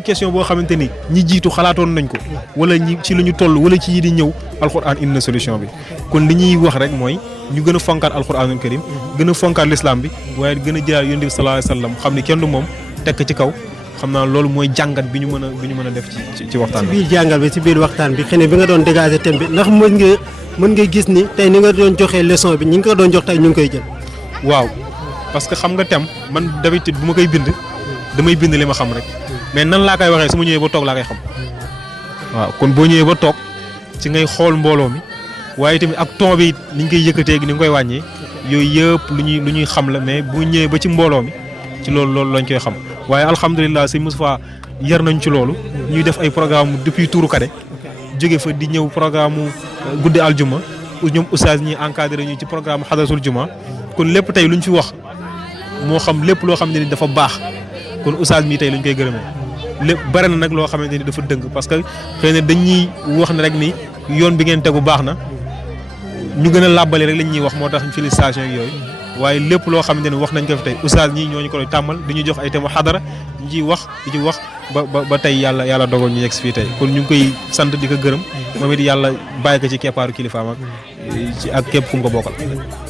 question boo xamante ni ñi jiitu xalaatoon nañ ko wala ñi ci lu ñu toll wala ci yi di ñëw alquran indi na solution bi kon li ñuy wax rek mooy ñu gën a fonkaat alquranul karim gën a fonkaat l'islam bi waaye gën a jëlaat yonent bi sallallahu alayhi wasallam xam ni kenn du moom tekk ci kaw xam naa loolu mooy jàngat bi ñu mën a def ci waxtaan bi. ci biir jàngal bi ci biir waxtaan bi xëy na bi nga doon dégager thème bi ndax mën nga gis ni tey ni nga doon joxee leçon bi ñi nga ko doon jox tey ñu ngi koy jël. waaw parce que xam nga thème man d'habitude bu ma koy bind damay bind li ma xam rek mais nan laa koy waxee su ma ñëwee ba toog laa koy xam waaw kon boo ñëwee ba toog ci ngay xool mbooloo mi waaye tamit ak ton bi ni ñu koy yëkkatee ni nga koy wàññee yooyu yëpp lu ñuy xam la mais bu ñëwee ba ci mbooloo mi ci loolu lañ koy xam waaye alhamdulilah sëñ Moustapha yar nañ ci loolu ñuy def ay programme depuis Tourou Kade jóge fa di ñëw programme guddi aljuma ñoom oustaz ñi encadré ñu ci programme xadaratul juma kon lépp tey luñ fi wax moo xam lépp loo xam ne ni dafa baax kon oustaz mi tey luñ koy gërëmee lépp bare na nag loo xamante ni dafa dëng parce que xëy na dañuy wax ne rek ni yoon bi ngeen tegu baax na ñu gën a làbbali rek lañ ñuy wax moo tax félicitation ak yooyu waaye lépp loo xamante ni wax nañ ko fi tey oustaz ñii ñooñu ko doon tàmmal di ñu jox ay thèmes xadara ñu ciy wax di ci wax ba tey yàlla dogal ñu yegg si fii tey kon ñu ngi koy sant di ko gërëm moom it yàlla bàyyi ko ci keppaaru kilifaam ak képp fu mu ko bokkal.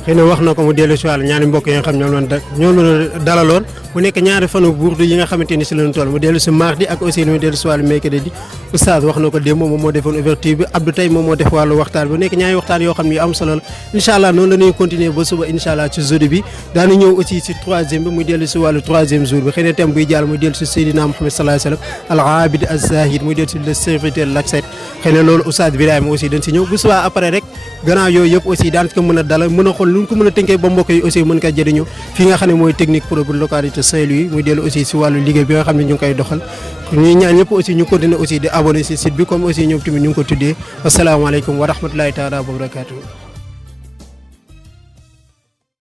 xëy na wax na ko mu dellu si wàll ñaari mbokk yi nga xam ñoom la dalaloon mu nekk ñaari fanu burdu yi nga xamante ni si lañu toll mu dellu si mardi ak aussi mu dellu si wàllu mercredi oustaz wax na ko démb moom moo defoon ouverture bi Abdou tey moom moo def wàllu waxtaan bi nekk ñaari waxtaan yoo xam ne yu am solo la incha allah noonu la ñuy continuer ba suba incha allah ci jeudi bi daanu ñëw aussi si troisième bi muy dellu si wàllu troisième jour bi xëy na thème buy jàll muy dellu si Seydina Muhammad sallallahu alayhi wa sallam al abid az-zahid muy dellu si le serviteur l'accès xëy na loolu oustaz Birahima aussi dañ si ñëw bu suba après rek gannaaw yooyu yëpp aussi daan ko mën a dalal mën a xool lu ñu ko mën a tënkee ba mbokk yi aussi mën ko jëriñu fii nga xam ne mooy technique pro bu localité Saint-Louis muy dellu aussi si wàllu liggéey bi nga xam ne ñu ngi koy doxal ñuy ñaan ñëpp aussi ñu continuer aussi di abonné si site bi comme aussi ñoom tamit ñu ngi ko tuddee asalaamaaleykum wa rahmatulahi taala wa barakatuh